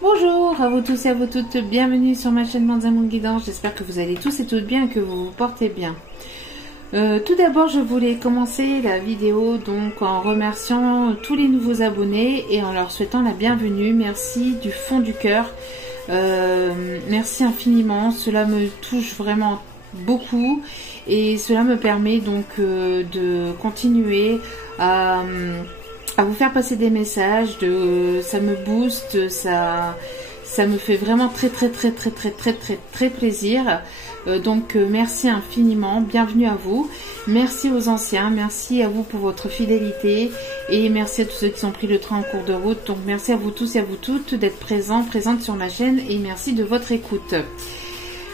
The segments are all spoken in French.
Bonjour à vous tous et à vous toutes, bienvenue sur ma chaîne Manzamoun Guidance. J'espère que vous allez tous et toutes bien et que vous vous portez bien. Tout d'abord, je voulais commencer la vidéo donc en remerciant tous les nouveaux abonnés et en leur souhaitant la bienvenue. Merci du fond du cœur, merci infiniment, cela me touche vraiment beaucoup et cela me permet donc de continuer à vous faire passer des messages, ça me booste, ça me fait vraiment très plaisir. Donc merci infiniment, bienvenue à vous, merci aux anciens, merci à vous pour votre fidélité et merci à tous ceux qui ont pris le train en cours de route. Donc merci à vous tous et à vous toutes d'être présentes sur ma chaîne et merci de votre écoute.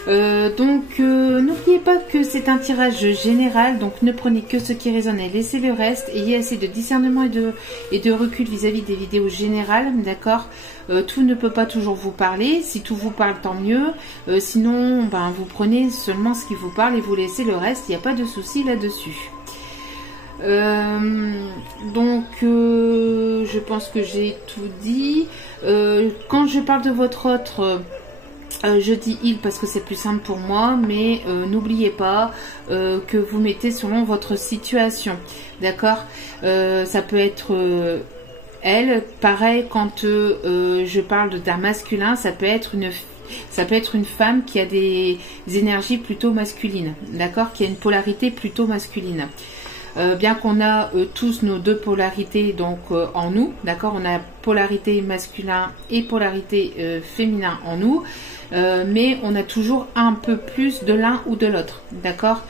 N'oubliez pas que c'est un tirage général, donc ne prenez que ce qui résonne et laissez le reste. Ayez assez de discernement et de recul vis-à-vis des vidéos générales, d'accord. Tout ne peut pas toujours vous parler, si tout vous parle tant mieux, sinon ben, vous prenez seulement ce qui vous parle et vous laissez le reste, il n'y a pas de souci là-dessus. Je pense que j'ai tout dit. Quand je parle de votre autre... je dis il parce que c'est plus simple pour moi, mais n'oubliez pas que vous mettez selon votre situation, d'accord. Ça peut être elle, pareil quand je parle d'un masculin, ça peut être une femme qui a des énergies plutôt masculines, d'accord, qui a une polarité plutôt masculine. Bien qu'on a tous nos deux polarités donc en nous, d'accord, on a polarité masculin et polarité féminin en nous, mais on a toujours un peu plus de l'un ou de l'autre, d'accord.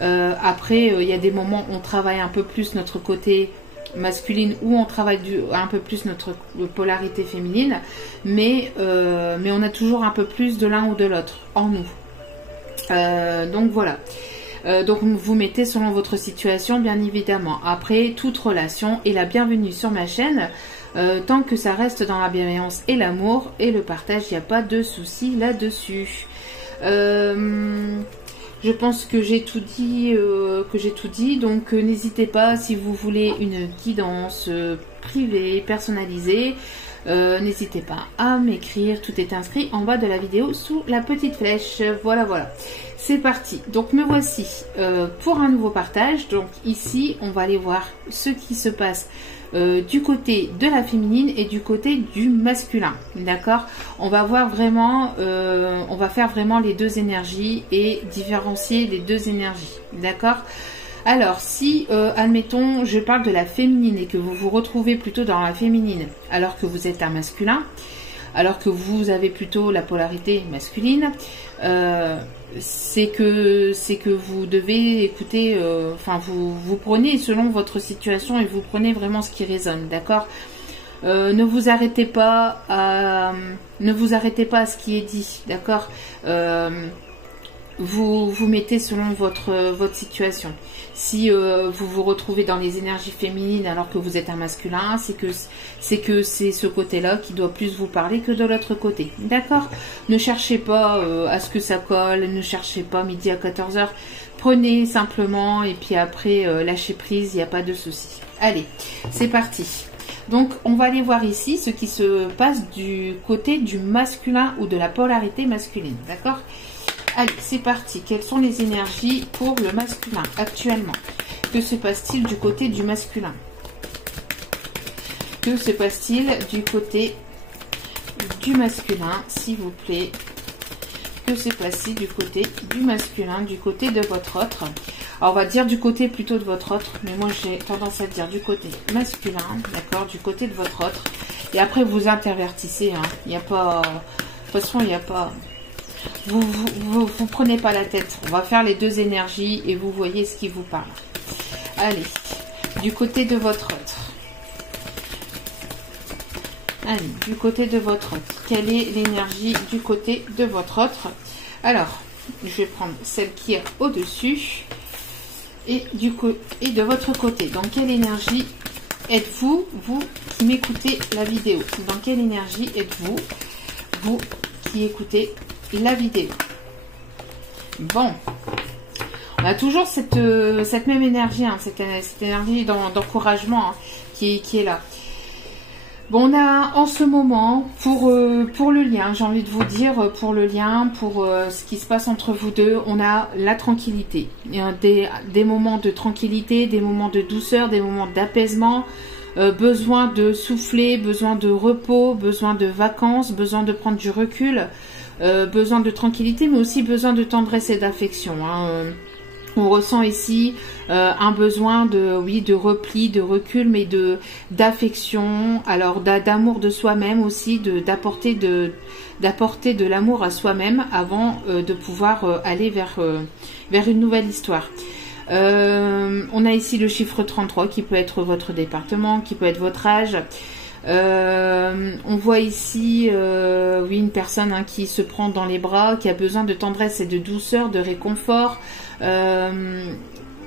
Après, il y a des moments où on travaille un peu plus notre côté masculine ou on travaille un peu plus notre polarité féminine, mais on a toujours un peu plus de l'un ou de l'autre en nous. Donc voilà. Donc vous mettez selon votre situation bien évidemment. Après, toute relation est la bienvenue sur ma chaîne, tant que ça reste dans la bienveillance et l'amour et le partage, il n'y a pas de souci là-dessus. Je pense que j'ai tout dit, donc n'hésitez pas si vous voulez une guidance privée, personnalisée. N'hésitez pas à m'écrire, tout est inscrit en bas de la vidéo sous la petite flèche. Voilà, c'est parti. Donc me voici pour un nouveau partage. Donc ici on va aller voir ce qui se passe du côté de la féminine et du côté du masculin, d'accord. On va voir vraiment, on va faire vraiment les deux énergies et différencier les deux énergies, d'accord. Alors, si, admettons, je parle de la féminine et que vous vous retrouvez plutôt dans la féminine alors que vous êtes un masculin, alors que vous avez plutôt la polarité masculine, c'est que vous devez écouter, vous prenez selon votre situation et vous prenez vraiment ce qui résonne, d'accord. Ne vous arrêtez pas à ce qui est dit, d'accord. Vous mettez selon votre situation. Si vous vous retrouvez dans les énergies féminines alors que vous êtes un masculin, c'est que c'est ce côté-là qui doit plus vous parler que de l'autre côté. D'accord? Ne cherchez pas à ce que ça colle, ne cherchez pas midi à 14 h. Prenez simplement et puis après lâchez prise, il n'y a pas de souci. Allez, c'est parti. Donc on va aller voir ici ce qui se passe du côté du masculin ou de la polarité masculine. D'accord? Allez, c'est parti. Quelles sont les énergies pour le masculin actuellement? Que se passe-t-il du côté du masculin? Que se passe-t-il du côté du masculin, s'il vous plaît? Que se passe-t-il du côté du masculin, du côté de votre autre? Alors, on va dire du côté plutôt de votre autre, mais moi j'ai tendance à dire du côté masculin, d'accord, du côté de votre autre. Et après, vous intervertissez, hein. Il n'y a pas... De toute façon, il n'y a pas... Vous prenez pas la tête. On va faire les deux énergies et vous voyez ce qui vous parle. Allez, du côté de votre autre. Allez, du côté de votre autre. Quelle est l'énergie du côté de votre autre? Alors, je vais prendre celle qui est au-dessus et de votre côté. Dans quelle énergie êtes-vous, vous qui m'écoutez la vidéo? Dans quelle énergie êtes-vous, vous qui écoutez la vidéo? Bon, on a toujours cette même énergie, hein, cette énergie d'encouragement, hein, qui est là. Bon, on a en ce moment, pour le lien, j'ai envie de vous dire, pour le lien, pour ce qui se passe entre vous deux, on a la tranquillité. Il y a des moments de tranquillité, des moments de douceur, des moments d'apaisement, besoin de souffler, besoin de repos, besoin de vacances, besoin de prendre du recul, besoin de tranquillité, mais aussi besoin de tendresse et d'affection, hein. On ressent ici un besoin de repli, de recul, mais d'affection, alors d'amour de soi-même aussi, d'apporter de l'amour à soi-même avant de pouvoir aller vers une nouvelle histoire. On a ici le chiffre 33 qui peut être votre département, qui peut être votre âge. On voit ici oui, une personne qui se prend dans les bras, qui a besoin de tendresse et de douceur, de réconfort,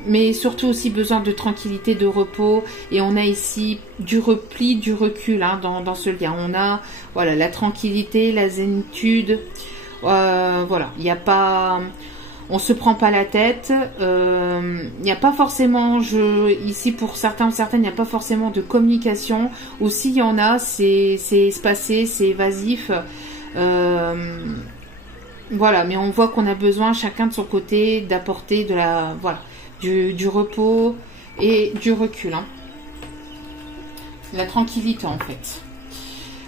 mais surtout aussi besoin de tranquillité, de repos. Et on a ici du repli, du recul dans ce lien. On a voilà, la tranquillité, la zénitude, voilà, il n'y a pas... On se prend pas la tête, il n'y a pas forcément, ici pour certains ou certaines, il n'y a pas forcément de communication, ou s'il y en a, c'est espacé, c'est évasif, voilà, mais on voit qu'on a besoin chacun de son côté d'apporter du repos et du recul, hein. La tranquillité en fait.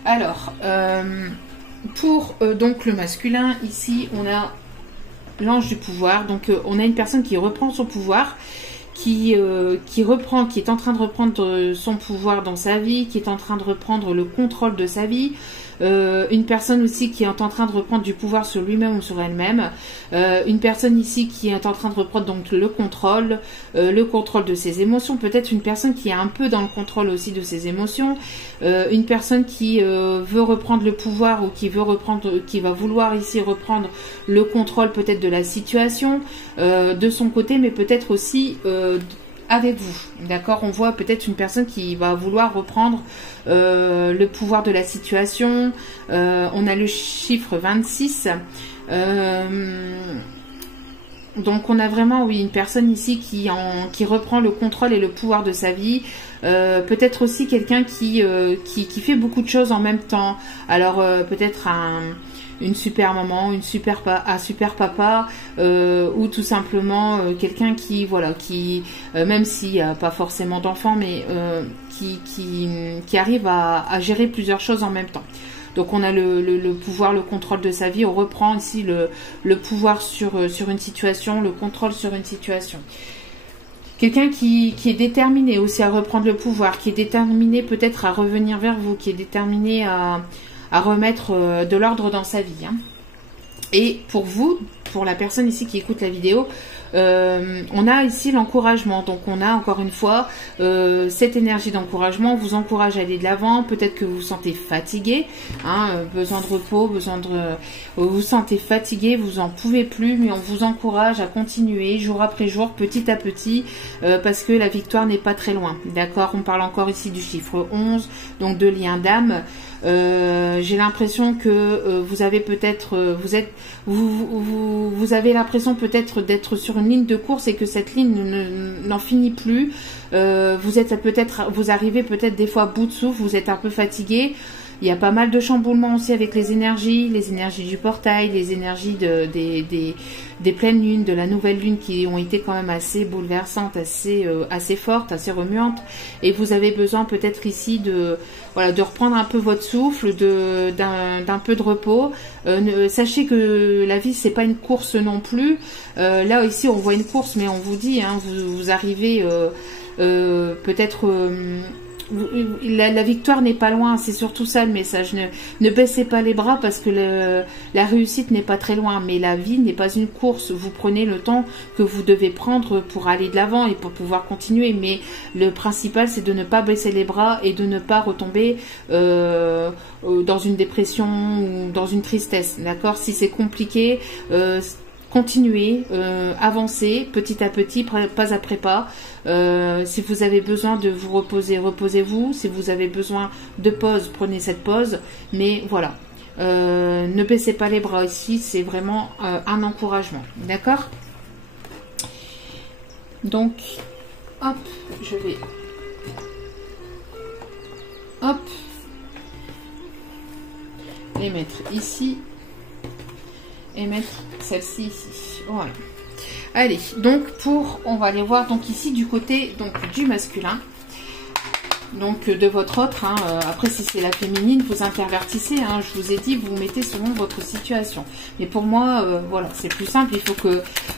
Alors, pour donc le masculin, ici on a l'ange du pouvoir. Donc on a une personne qui reprend son pouvoir, qui est en train de reprendre son pouvoir dans sa vie, qui est en train de reprendre le contrôle de sa vie. Une personne aussi qui est en train de reprendre du pouvoir sur lui-même ou sur elle-même. Une personne ici qui est en train de reprendre donc le contrôle de ses émotions. Peut-être une personne qui est un peu dans le contrôle aussi de ses émotions. Une personne qui veut reprendre le pouvoir ou qui va vouloir ici reprendre le contrôle peut-être de la situation de son côté, mais peut-être aussi avec vous, d'accord? On voit peut-être une personne qui va vouloir reprendre le pouvoir de la situation. On a le chiffre 26. Donc on a vraiment, oui, une personne ici qui reprend le contrôle et le pouvoir de sa vie. Peut-être aussi quelqu'un qui fait beaucoup de choses en même temps. Alors peut-être une super maman, un super papa, ou tout simplement quelqu'un qui même s'il n'y a pas forcément d'enfant, mais qui arrive à gérer plusieurs choses en même temps. Donc on a le pouvoir, le contrôle de sa vie. On reprend ici le pouvoir sur une situation, le contrôle sur une situation. Quelqu'un qui est déterminé aussi à reprendre le pouvoir, qui est déterminé peut-être à revenir vers vous, qui est déterminé à remettre de l'ordre dans sa vie, hein. Et pour vous, pour la personne ici qui écoute la vidéo, on a ici l'encouragement. Donc on a encore une fois cette énergie d'encouragement. On vous encourage à aller de l'avant. Peut-être que vous vous sentez fatigué, hein, besoin de repos, vous vous sentez fatigué, vous en pouvez plus, mais on vous encourage à continuer jour après jour, petit à petit, parce que la victoire n'est pas très loin. D'accord? On parle encore ici du chiffre 11, donc de lien d'âme. J'ai l'impression que vous avez peut-être, vous avez l'impression peut-être d'être sur une ligne de course et que cette ligne n'en finit plus. Vous arrivez peut-être des fois à bout de souffle, vous êtes un peu fatigué. Il y a pas mal de chamboulements aussi avec les énergies du portail, les énergies des pleines lunes, de la nouvelle lune qui ont été quand même assez bouleversantes, assez fortes, assez remuantes. Et vous avez besoin peut-être ici de reprendre un peu votre souffle, d'un peu de repos. Sachez que la vie c'est pas une course non plus. Là ici on voit une course, mais on vous dit, hein, vous arrivez peut-être. La victoire n'est pas loin, c'est surtout ça le message. Ne baissez pas les bras parce que la réussite n'est pas très loin, mais la vie n'est pas une course. Vous prenez le temps que vous devez prendre pour aller de l'avant et pour pouvoir continuer, mais le principal c'est de ne pas baisser les bras et de ne pas retomber dans une dépression ou dans une tristesse, d'accord? Si c'est compliqué, continuez, avancez petit à petit, pas après pas. Si vous avez besoin de vous reposer, reposez-vous. Si vous avez besoin de pause, prenez cette pause. Mais voilà, ne baissez pas les bras ici, c'est vraiment un encouragement. D'accord? Donc, hop, je vais... Hop, les mettre ici et mettre celle-ci ici. Voilà. Allez, donc on va aller voir donc ici du côté donc du masculin. Donc de votre autre, hein, après si c'est la féminine, vous intervertissez, hein, je vous ai dit, vous mettez selon votre situation. Mais pour moi, voilà, c'est plus simple,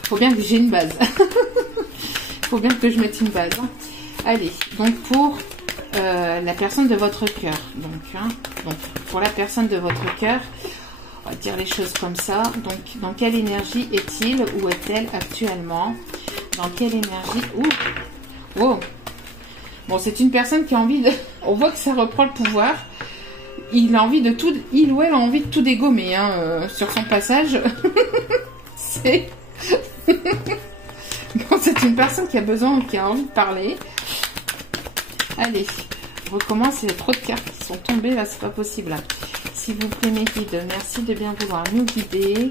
faut bien que j'ai une base. Il faut bien que je mette une base. Hein. Allez, donc pour la personne de votre cœur. Donc pour la personne de votre cœur, on va dire les choses comme ça. Donc dans quelle énergie est-il ou est-elle actuellement? Dans quelle énergie? Ouh, wow. Bon, c'est une personne qui a envie de... On voit que ça reprend le pouvoir. Il a envie de tout... Il ou elle a envie de tout dégommer hein, sur son passage. C'est... Bon, c'est une personne qui a besoin, qui a envie de parler. Allez, je recommence. Il y a trop de cartes qui sont tombées là, c'est pas possible. Là. S'il vous plaît, mes guides, merci de bien vouloir nous guider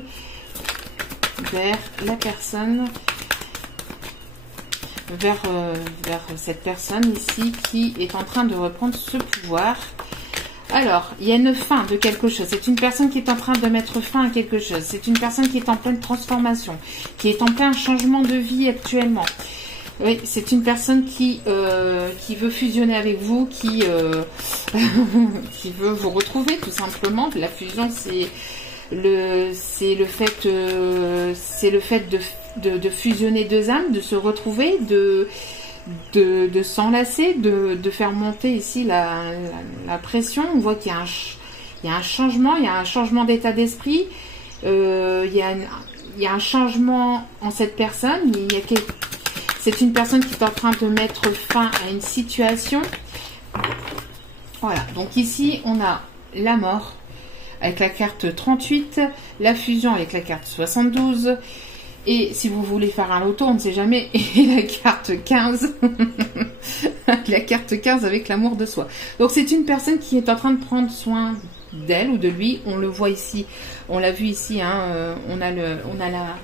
vers la personne... vers cette personne ici qui est en train de reprendre ce pouvoir. Alors, il y a une fin de quelque chose. C'est une personne qui est en train de mettre fin à quelque chose. C'est une personne qui est en pleine transformation, qui est en plein changement de vie actuellement. Oui, c'est une personne qui veut fusionner avec vous, qui veut vous retrouver tout simplement. La fusion, c'est le fait de fusionner deux âmes, de se retrouver, de s'enlacer, de faire monter ici la pression. On voit qu'il y a un changement d'état d'esprit. Il y a un changement en cette personne. C'est une personne qui est en train de mettre fin à une situation. Voilà, donc ici on a la mort avec la carte 38, la fusion avec la carte 72. Et si vous voulez faire un loto, on ne sait jamais, et la carte 15, la carte 15 avec l'amour de soi. Donc c'est une personne qui est en train de prendre soin d'elle ou de lui. On le voit ici, on l'a vu ici, hein, vous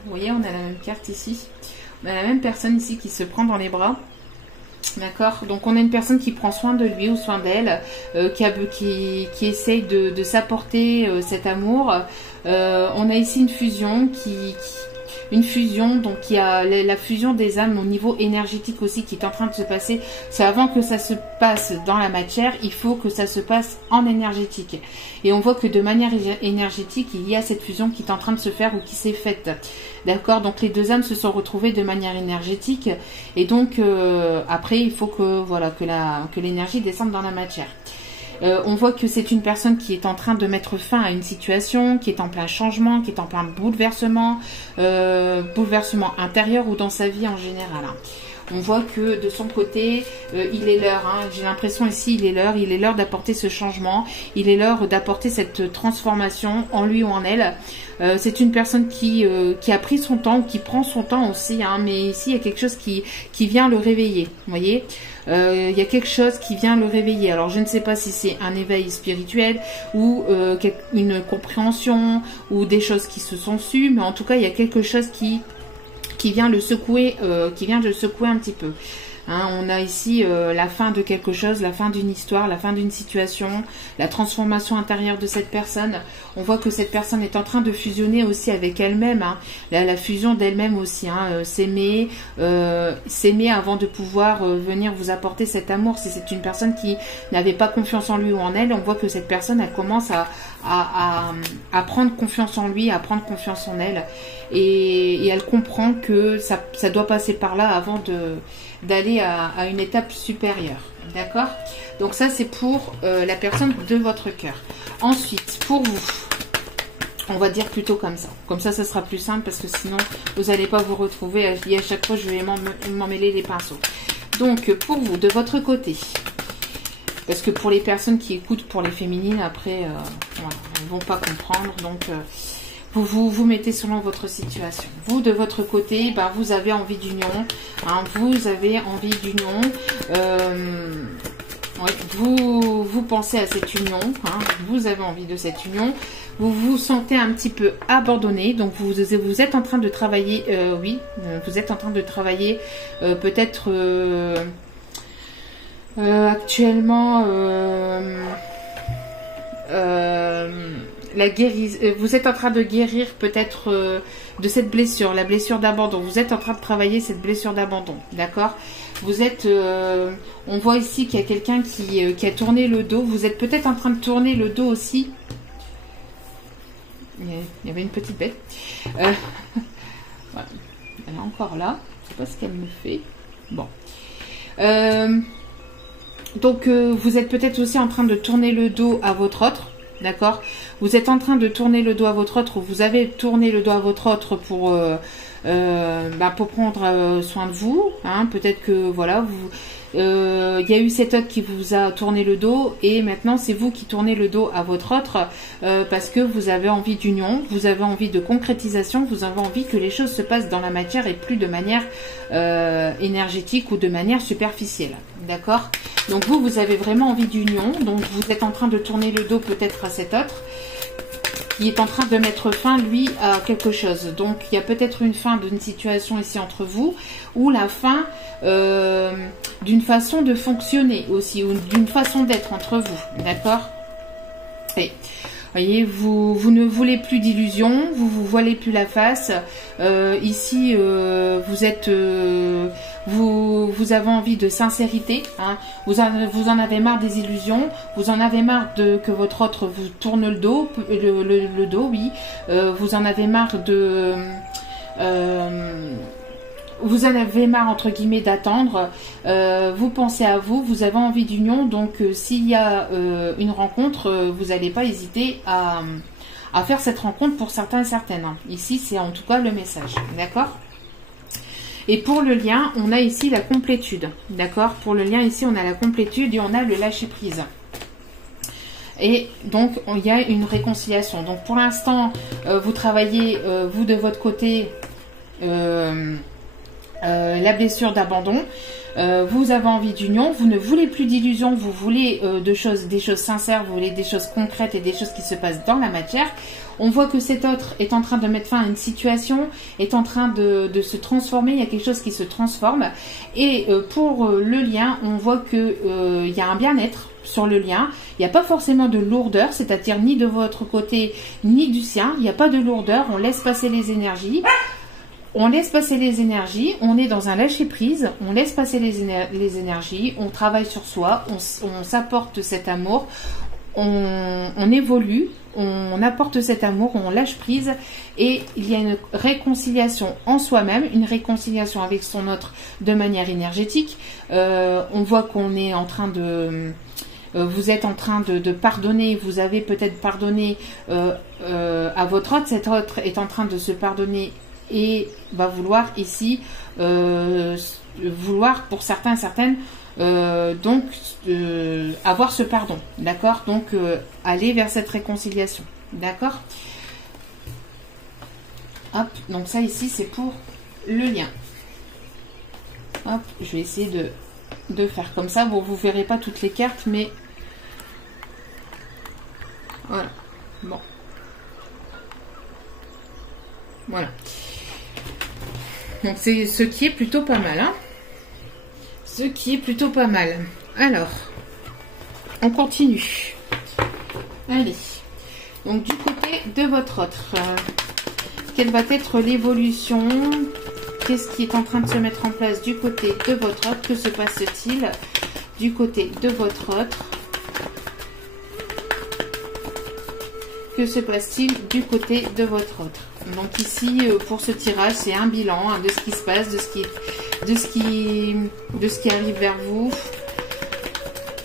voyez, on a la même carte ici. On a la même personne ici qui se prend dans les bras. D'accord, donc on a une personne qui prend soin de lui ou soin d'elle, qui essaye de s'apporter cet amour. On a ici une fusion donc il y a la fusion des âmes au niveau énergétique aussi qui est en train de se passer. C'est avant que ça se passe dans la matière, il faut que ça se passe en énergétique. Et on voit que de manière énergétique, il y a cette fusion qui est en train de se faire ou qui s'est faite. D'accord, donc les deux âmes se sont retrouvées de manière énergétique. Et donc après, il faut que l'énergie descende dans la matière. On voit que c'est une personne qui est en train de mettre fin à une situation, qui est en plein changement, qui est en plein bouleversement intérieur ou dans sa vie en général. Hein. On voit que de son côté, il est l'heure, hein, j'ai l'impression ici, il est l'heure d'apporter ce changement, il est l'heure d'apporter cette transformation en lui ou en elle. C'est une personne qui a pris son temps, ou qui prend son temps aussi, hein, mais ici il y a quelque chose qui vient le réveiller, vous voyez. Il y a quelque chose qui vient le réveiller. Alors je ne sais pas si c'est un éveil spirituel ou une compréhension ou des choses qui se sont sues, mais en tout cas il y a quelque chose qui vient le secouer, qui vient de le secouer un petit peu. Hein, on a ici la fin de quelque chose, la fin d'une histoire, la fin d'une situation, la transformation intérieure de cette personne. On voit que cette personne est en train de fusionner aussi avec elle-même, hein, la fusion d'elle-même aussi, hein, s'aimer avant de pouvoir venir vous apporter cet amour. Si c'est une personne qui n'avait pas confiance en lui ou en elle, on voit que cette personne, elle commence à prendre confiance en lui, à prendre confiance en elle, et elle comprend que ça doit passer par là avant d'aller à une étape supérieure. D'accord? Donc ça c'est pour la personne de votre cœur. Ensuite, pour vous, on va dire plutôt comme ça. Comme ça sera plus simple parce que sinon vous n'allez pas vous retrouver. À chaque fois je vais m'emmêler les pinceaux. Donc pour vous, de votre côté, parce que pour les personnes qui écoutent pour les féminines, après voilà, elles ne vont pas comprendre. Donc vous mettez selon votre situation. Vous, de votre côté, ben, vous avez envie d'union. Hein, vous avez envie d'union. Ouais, vous pensez à cette union. Hein, vous avez envie de cette union. Vous vous sentez un petit peu abandonné. Donc, vous êtes en train de travailler. Oui, vous êtes en train de travailler peut-être actuellement... vous êtes en train de guérir peut-être de cette blessure, la blessure d'abandon. Vous êtes en train de travailler cette blessure d'abandon, d'accord? Vous êtes, on voit ici qu'il y a quelqu'un qui a tourné le dos. Vous êtes peut-être en train de tourner le dos aussi. Il y avait une petite bête. Voilà. Elle est encore là. Je ne sais pas ce qu'elle me fait. Bon. Donc, vous êtes peut-être aussi en train de tourner le dos à votre autre. D'accord? Vous êtes en train de tourner le dos à votre autre. Ou vous avez tourné le dos à votre autre pour prendre soin de vous. Hein. Peut-être que, voilà, il y a eu cet autre qui vous a tourné le dos. Et maintenant, c'est vous qui tournez le dos à votre autre. Parce que vous avez envie d'union. Vous avez envie de concrétisation. Vous avez envie que les choses se passent dans la matière et plus de manière énergétique ou de manière superficielle. D'accord? Donc vous avez vraiment envie d'union. Donc vous êtes en train de tourner le dos peut-être à cet autre qui est en train de mettre fin, lui, à quelque chose. Donc il y a peut-être une fin d'une situation ici entre vous ou la fin d'une façon de fonctionner aussi ou d'une façon d'être entre vous. D'accord? Et voyez, vous ne voulez plus d'illusions, vous vous voilez plus la face. Ici, vous êtes, vous avez envie de sincérité. Hein. Vous en avez marre des illusions. Vous en avez marre que votre autre vous tourne le dos, le dos, oui. Vous en avez marre de vous en avez marre entre guillemets d'attendre, vous pensez à vous, vous avez envie d'union, donc s'il y a une rencontre, vous n'allez pas hésiter à faire cette rencontre pour certains et certaines. Ici, c'est en tout cas le message, d'accord? Et pour le lien, on a ici la complétude, d'accord? Pour le lien, ici, on a la complétude et on a le lâcher-prise. Et donc, il y a une réconciliation. Donc, pour l'instant, vous travaillez, vous de votre côté, la blessure d'abandon, vous avez envie d'union, vous ne voulez plus d'illusions, vous voulez des choses sincères, vous voulez des choses concrètes et des choses qui se passent dans la matière. On voit que cet autre est en train de mettre fin à une situation, est en train de se transformer, il y a quelque chose qui se transforme. Et pour le lien, on voit que il y a un bien-être sur le lien. Il n'y a pas forcément de lourdeur, c'est-à-dire ni de votre côté ni du sien. Il n'y a pas de lourdeur, on laisse passer les énergies. On laisse passer les énergies, on est dans un lâcher-prise, on laisse passer les énergies, on travaille sur soi, on s'apporte cet amour, on évolue, on apporte cet amour, on lâche prise et il y a une réconciliation en soi-même, une réconciliation avec son autre de manière énergétique. On voit qu'on est en train de... vous êtes en train de pardonner, vous avez peut-être pardonné à votre autre, cet autre est en train de se pardonner et va vouloir ici, vouloir pour certains et certaines, donc avoir ce pardon, d'accord? Donc aller vers cette réconciliation, d'accord? Hop, donc ça ici c'est pour le lien. Hop, je vais essayer de faire comme ça. Bon, vous verrez pas toutes les cartes, mais voilà. Bon, voilà. Donc c'est ce qui est plutôt pas mal, hein. Ce qui est plutôt pas mal. Alors, on continue. Allez. Donc du côté de votre autre, quelle va être l'évolution? Qu'est-ce qui est en train de se mettre en place du côté de votre autre? Que se passe-t-il du côté de votre autre? Que se passe-t-il du côté de votre autre? Donc ici, pour ce tirage, c'est un bilan hein, de ce qui se passe, de ce qui arrive vers vous.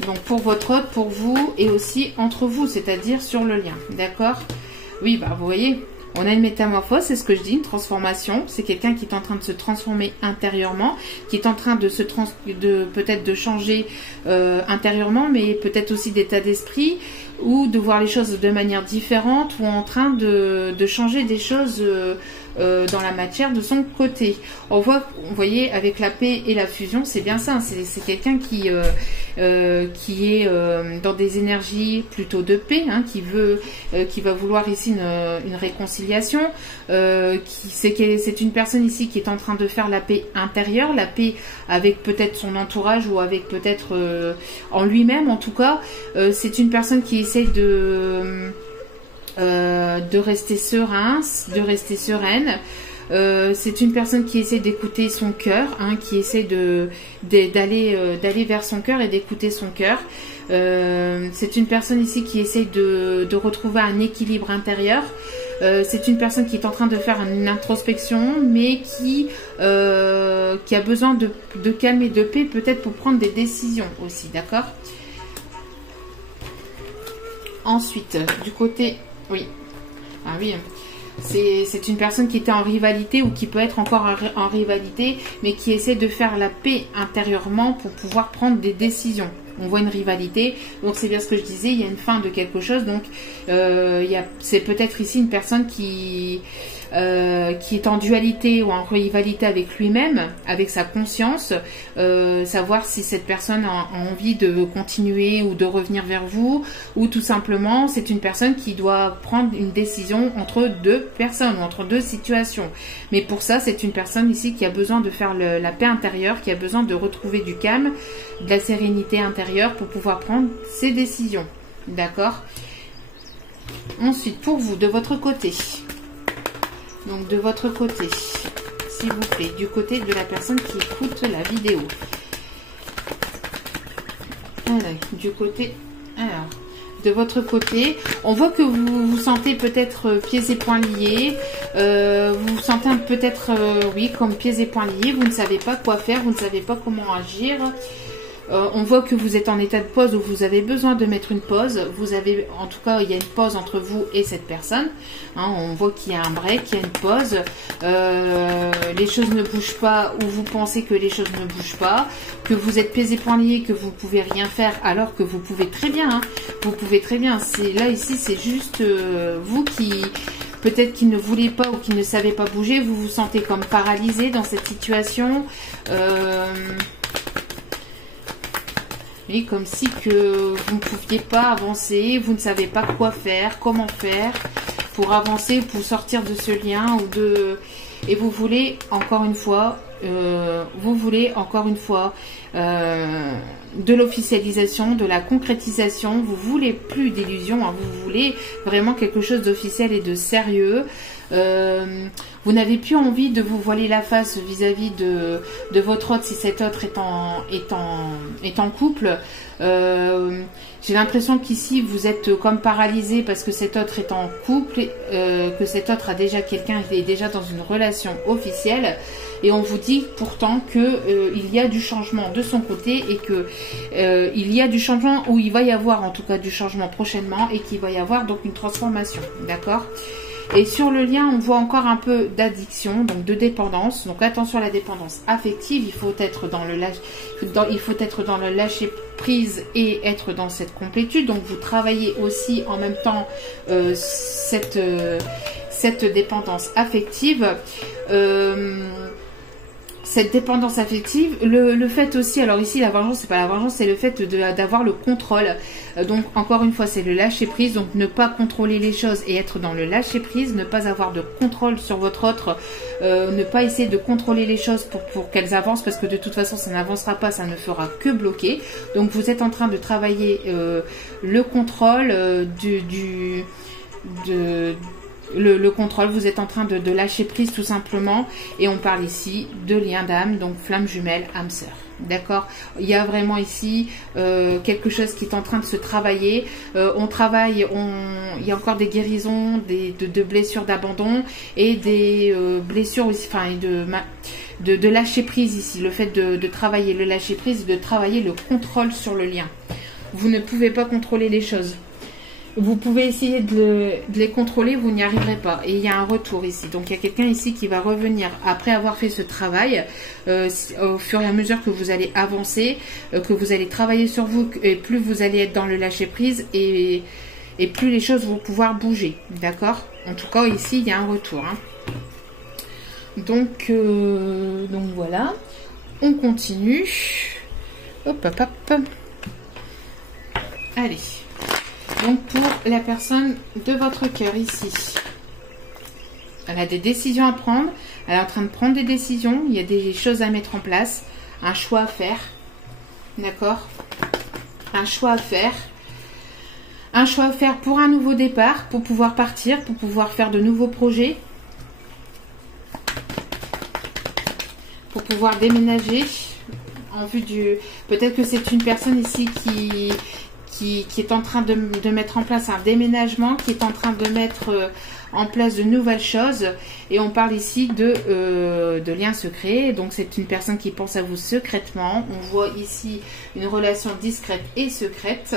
Donc pour votre autre, pour vous et aussi entre vous, c'est-à-dire sur le lien. D'accord? Oui, bah vous voyez, on a une métamorphose, c'est ce que je dis, une transformation. C'est quelqu'un qui est en train de se transformer intérieurement, qui est en train de peut-être de changer intérieurement, mais peut-être aussi d'état d'esprit, ou de voir les choses de manière différente, ou en train de changer des choses dans la matière de son côté. On voit, vous voyez, avec la paix et la fusion, c'est bien ça. C'est quelqu'un qui est dans des énergies plutôt de paix, hein, qui va vouloir ici une réconciliation. C'est une personne ici qui est en train de faire la paix intérieure, la paix avec peut-être son entourage ou avec peut-être en lui-même en tout cas. C'est une personne qui essaye de rester serein, de rester sereine. C'est une personne qui essaie d'écouter son cœur, hein, qui essaie d'aller vers son cœur et d'écouter son cœur. C'est une personne ici qui essaie de retrouver un équilibre intérieur. C'est une personne qui est en train de faire une introspection, mais qui a besoin de calme et de paix, peut-être pour prendre des décisions aussi, d'accord? Ensuite, du côté... Oui. Ah oui. C'est une personne qui était en rivalité ou qui peut être encore en rivalité, mais qui essaie de faire la paix intérieurement pour pouvoir prendre des décisions. On voit une rivalité, donc c'est bien ce que je disais, il y a une fin de quelque chose, donc c'est peut-être ici une personne qui est en dualité ou en rivalité avec lui-même, avec sa conscience, savoir si cette personne a envie de continuer ou de revenir vers vous, ou tout simplement c'est une personne qui doit prendre une décision entre deux personnes ou entre deux situations. Mais pour ça, c'est une personne ici qui a besoin de faire la paix intérieure, qui a besoin de retrouver du calme, de la sérénité intérieure pour pouvoir prendre ses décisions. D'accord? Ensuite, pour vous, de votre côté, donc de votre côté, s'il vous plaît, du côté de la personne qui écoute la vidéo. Allez, du côté... Alors, de votre côté, on voit que vous vous sentez peut-être pieds et poings liés. Vous vous sentez peut-être, oui, comme pieds et poings liés. Vous ne savez pas quoi faire, vous ne savez pas comment agir. On voit que vous êtes en état de pause où vous avez besoin de mettre une pause. Vous avez, en tout cas, il y a une pause entre vous et cette personne. Hein, on voit qu'il y a un break, qu'il y a une pause. Les choses ne bougent pas ou vous pensez que les choses ne bougent pas. Que vous êtes pieds et poings liés, que vous pouvez rien faire alors que vous pouvez très bien. Hein, vous pouvez très bien. Là, ici, c'est juste vous qui... Peut-être qui ne voulez pas ou qui ne savez pas bouger. Vous vous sentez comme paralysé dans cette situation. Oui, comme si que vous ne pouviez pas avancer, vous ne savez pas quoi faire, comment faire pour avancer, pour sortir de ce lien ou de... Et vous voulez encore une fois, de l'officialisation, de la concrétisation. Vous voulez plus d'illusions, hein, vous voulez vraiment quelque chose d'officiel et de sérieux. Vous n'avez plus envie de vous voiler la face vis-à-vis de votre autre si cet autre est en couple. J'ai l'impression qu'ici vous êtes comme paralysé parce que cet autre est en couple, que cet autre a déjà quelqu'un, il est déjà dans une relation officielle, et on vous dit pourtant que il y a du changement de son côté et que il y a du changement, ou il va y avoir en tout cas du changement prochainement, et qu'il va y avoir donc une transformation, d'accord? Et sur le lien, on voit encore un peu d'addiction, donc de dépendance. Donc attention à la dépendance affective, il faut être dans le lâcher prise et être dans cette complétude. Donc vous travaillez aussi en même temps cette dépendance affective. Cette dépendance affective, le fait aussi, alors ici la vengeance, c'est pas la vengeance, c'est le fait d'avoir le contrôle. Donc encore une fois, c'est le lâcher prise, donc ne pas contrôler les choses et être dans le lâcher prise, ne pas avoir de contrôle sur votre autre, ne pas essayer de contrôler les choses pour qu'elles avancent, parce que de toute façon ça n'avancera pas, ça ne fera que bloquer. Donc vous êtes en train de travailler le contrôle le contrôle, vous êtes en train de lâcher prise tout simplement, et on parle ici de lien d'âme, donc flamme jumelle, âme sœur, d'accord? Il y a vraiment ici quelque chose qui est en train de se travailler, il y a encore des guérisons, de blessures d'abandon, et des blessures aussi, enfin de lâcher prise ici, le fait de travailler le lâcher prise, de travailler le contrôle sur le lien. Vous ne pouvez pas contrôler les choses. Vous pouvez essayer de les contrôler, vous n'y arriverez pas. Et il y a un retour ici. Donc il y a quelqu'un ici qui va revenir après avoir fait ce travail, au fur et à mesure que vous allez avancer, que vous allez travailler sur vous, et plus vous allez être dans le lâcher prise, et plus les choses vont pouvoir bouger. D'accord? En tout cas, ici, il y a un retour. Hein. Donc voilà. On continue. Hop, hop, hop. Allez. Donc pour la personne de votre cœur ici, elle a des décisions à prendre, elle est en train de prendre des décisions, il y a des choses à mettre en place, un choix à faire, d'accord? Un choix à faire, un choix à faire pour un nouveau départ, pour pouvoir partir, pour pouvoir faire de nouveaux projets, pour pouvoir déménager en vue du... Peut-être que c'est une personne ici qui est en train de mettre en place un déménagement, qui est en train de mettre en place de nouvelles choses. Et on parle ici de liens secrets. Donc c'est une personne qui pense à vous secrètement. On voit ici une relation discrète et secrète.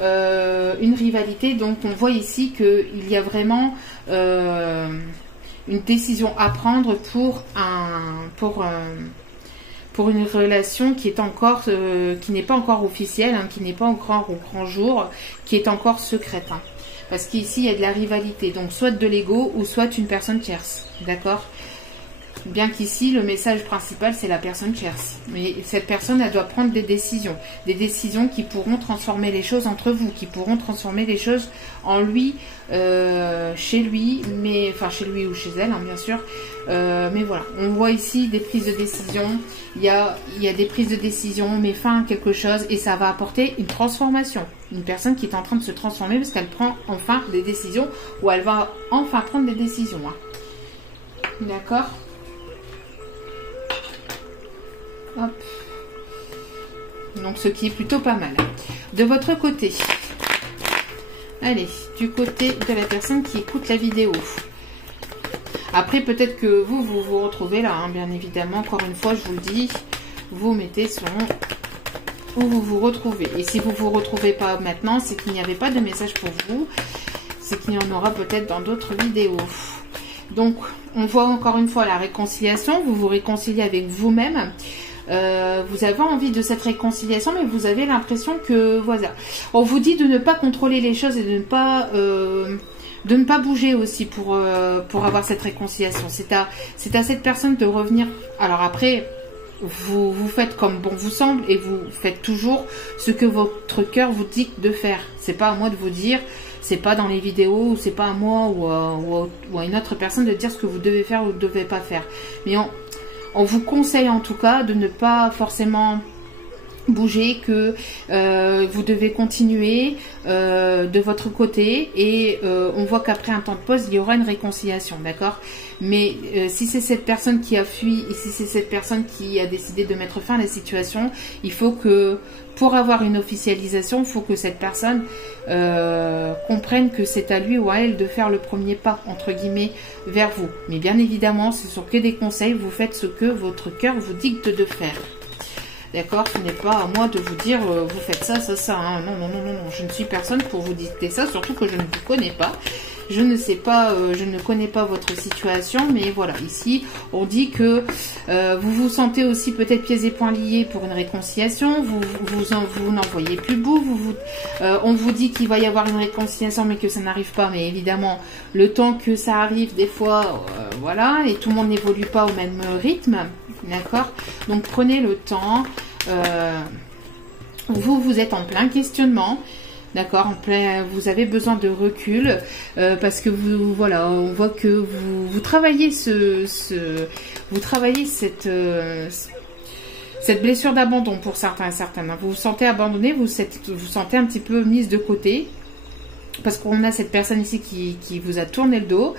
Une rivalité. Donc on voit ici qu'il y a vraiment une décision à prendre pour une relation qui est encore qui n'est pas encore officielle, hein, qui n'est pas encore au grand jour, qui est encore secrète. Hein. Parce qu'ici, il y a de la rivalité, donc soit de l'ego ou soit une personne tierce. D'accord? Bien qu'ici, le message principal, c'est la personne tierce. Mais cette personne, elle doit prendre des décisions qui pourront transformer les choses entre vous, qui pourront transformer les choses en lui, chez lui, mais enfin chez lui ou chez elle, hein, bien sûr. Mais voilà, on voit ici des prises de décision. Il y a des prises de décision, on met fin à quelque chose et ça va apporter une transformation. Une personne qui est en train de se transformer parce qu'elle prend enfin des décisions ou elle va enfin prendre des décisions. Hein. D'accord? Hop. Donc ce qui est plutôt pas mal. De votre côté, allez, du côté de la personne qui écoute la vidéo. Après peut-être que vous retrouvez là, hein, bien évidemment, encore une fois je vous le dis, vous mettez selon où vous vous retrouvez. Et si vous vous retrouvez pas maintenant, c'est qu'il n'y avait pas de message pour vous, c'est qu'il y en aura peut-être dans d'autres vidéos. Donc on voit encore une fois la réconciliation, vous vous réconciliez avec vous-même. Vous avez envie de cette réconciliation, mais vous avez l'impression que, voilà, on vous dit de ne pas contrôler les choses et de ne pas bouger aussi pour avoir cette réconciliation. C'est à cette personne de revenir. Alors après, vous faites comme bon vous semble et vous faites toujours ce que votre cœur vous dicte de faire. C'est pas à moi de vous dire, c'est pas dans les vidéos, c'est pas à moi ou à une autre personne de dire ce que vous devez faire ou ne devez pas faire. Mais on vous conseille en tout cas de ne pas forcément bouger, que vous devez continuer de votre côté et on voit qu'après un temps de pause, il y aura une réconciliation, d'accord? Mais si c'est cette personne qui a fui et si c'est cette personne qui a décidé de mettre fin à la situation, il faut que, pour avoir une officialisation, il faut que cette personne comprenne que c'est à lui ou à elle de faire le premier pas, entre guillemets, vers vous. Mais bien évidemment, ce sont que des conseils, vous faites ce que votre cœur vous dicte de faire. D'accord? Ce n'est pas à moi de vous dire vous faites ça, ça, ça. Hein. Non, non, non, non, non. Je ne suis personne pour vous dicter ça, surtout que je ne vous connais pas. Je ne sais pas, je ne connais pas votre situation, mais voilà, ici, on dit que vous vous sentez aussi peut-être pieds et poings liés pour une réconciliation, vous n'en voyez plus le bout, on vous dit qu'il va y avoir une réconciliation, mais que ça n'arrive pas, mais évidemment, le temps que ça arrive, des fois, voilà, et tout le monde n'évolue pas au même rythme, d'accord? Donc, prenez le temps, vous êtes en plein questionnement. D'accord, vous avez besoin de recul parce que voilà, on voit que vous travaillez vous travaillez cette blessure d'abandon pour certains et certaines. Vous vous sentez abandonné, vous sentez un petit peu mise de côté parce qu'on a cette personne ici qui vous a tourné le dos,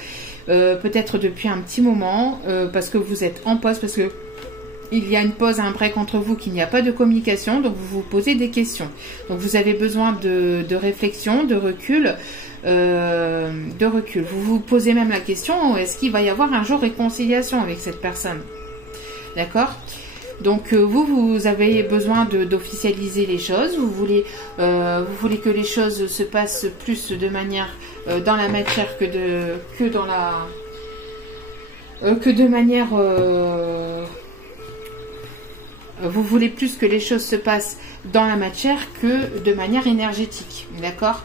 peut-être depuis un petit moment, parce que vous êtes en pause, parce que il y a une pause, un break entre vous, qu'il n'y a pas de communication, donc vous vous posez des questions. Donc vous avez besoin de réflexion, de recul, Vous vous posez même la question, est-ce qu'il va y avoir un jour réconciliation avec cette personne? D'accord? Donc vous avez besoin d'officialiser les choses, vous voulez que les choses se passent plus de manière dans la matière que de manière... vous voulez plus que les choses se passent dans la matière que de manière énergétique, d'accord?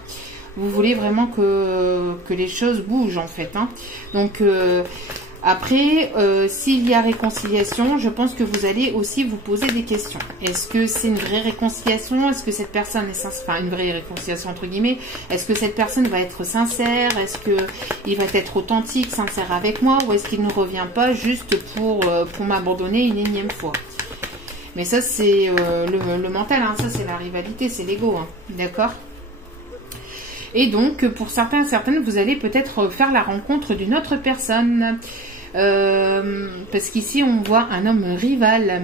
Vous voulez vraiment que les choses bougent en fait. Hein. Donc après, s'il y a réconciliation, je pense que vous allez aussi vous poser des questions. Est-ce que c'est une vraie réconciliation? Est-ce que cette personne est sincère? Enfin, une vraie réconciliation entre guillemets. Est-ce que cette personne va être sincère? Est-ce qu'il va être authentique, sincère avec moi? Ou est-ce qu'il ne revient pas juste pour m'abandonner une énième fois? Mais ça, c'est le mental, hein, ça c'est la rivalité, c'est l'ego, hein, d'accord? Et donc, pour certains et certaines, vous allez peut-être faire la rencontre d'une autre personne. Parce qu'ici, on voit un homme rival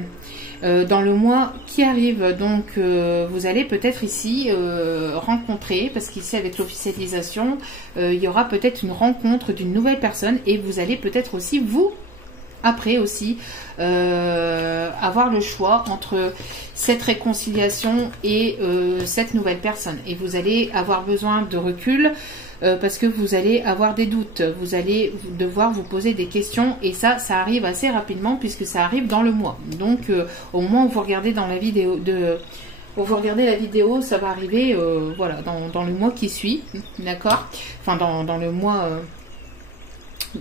dans le mois qui arrive. Donc, vous allez peut-être ici rencontrer, parce qu'ici, avec l'officialisation, il y aura peut-être une rencontre d'une nouvelle personne. Et vous allez peut-être aussi, vous, après aussi, avoir le choix entre cette réconciliation et cette nouvelle personne. Et vous allez avoir besoin de recul parce que vous allez avoir des doutes. Vous allez devoir vous poser des questions et ça arrive assez rapidement puisque ça arrive dans le mois. Donc, au moment où vous regardez dans la vidéo vous regardez la vidéo, ça va arriver voilà, dans le mois qui suit, d'accord. Enfin, dans le mois...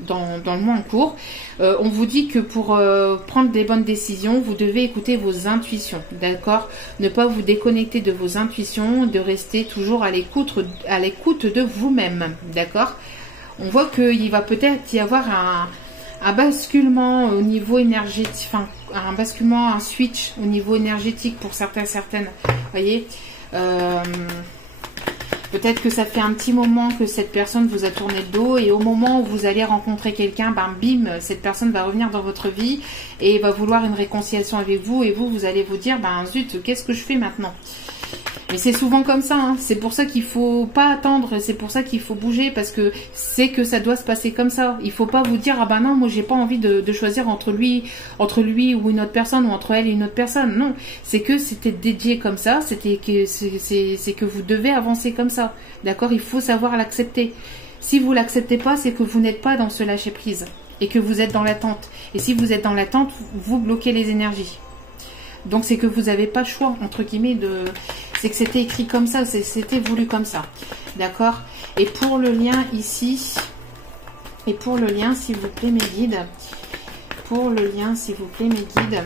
Dans le mois en cours, on vous dit que pour prendre des bonnes décisions, vous devez écouter vos intuitions, d'accord? Ne pas vous déconnecter de vos intuitions, de rester toujours à l'écoute de vous-même, d'accord? On voit qu'il va peut-être y avoir un basculement au niveau énergétique, enfin un basculement, un switch au niveau énergétique pour certains, certaines, voyez. Peut-être que ça fait un petit moment que cette personne vous a tourné le dos et au moment où vous allez rencontrer quelqu'un, ben bim, cette personne va revenir dans votre vie et va vouloir une réconciliation avec vous et vous allez vous dire, ben zut, qu'est-ce que je fais maintenant? Mais c'est souvent comme ça, hein. C'est pour ça qu'il faut pas attendre, c'est pour ça qu'il faut bouger parce que c'est que ça doit se passer comme ça. Il faut pas vous dire, ah ben non, moi j'ai pas envie de choisir entre lui ou une autre personne ou entre elle et une autre personne. Non, c'est que c'était dédié comme ça, c'est que vous devez avancer comme ça. D'accord? Il faut savoir l'accepter. Si vous l'acceptez pas, c'est que vous n'êtes pas dans ce lâcher prise et que vous êtes dans l'attente. Et si vous êtes dans l'attente, vous bloquez les énergies. Donc c'est que vous n'avez pas le choix, entre guillemets, c'est que c'était écrit comme ça, c'était voulu comme ça. D'accord? Et pour le lien ici, et pour le lien, s'il vous plaît, mes guides, pour le lien, s'il vous plaît, mes guides,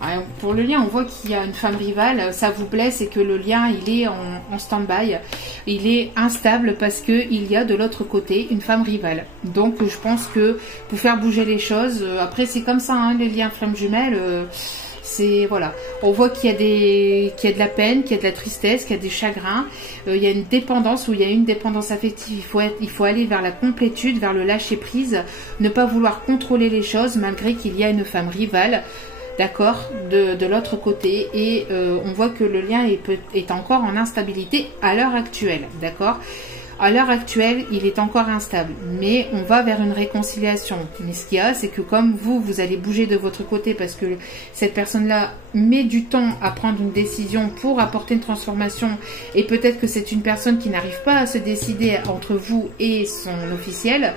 alors, pour le lien, on voit qu'il y a une femme rivale, ça vous blesse et que le lien, il est en stand-by, il est instable parce qu'il y a de l'autre côté une femme rivale. Donc, je pense que pour faire bouger les choses, après, c'est comme ça, hein, les liens flammes jumelles, c'est, voilà, on voit qu'il y a de la peine, qu'il y a de la tristesse, qu'il y a des chagrins, il y a une dépendance, où il y a une dépendance affective, il faut aller vers la complétude, vers le lâcher prise, ne pas vouloir contrôler les choses malgré qu'il y a une femme rivale, d'accord, de l'autre côté, et on voit que le lien est encore en instabilité à l'heure actuelle, d'accord. À l'heure actuelle, il est encore instable, mais on va vers une réconciliation. Mais ce qu'il y a, c'est que comme vous allez bouger de votre côté parce que cette personne-là met du temps à prendre une décision pour apporter une transformation et peut-être que c'est une personne qui n'arrive pas à se décider entre vous et son officiel.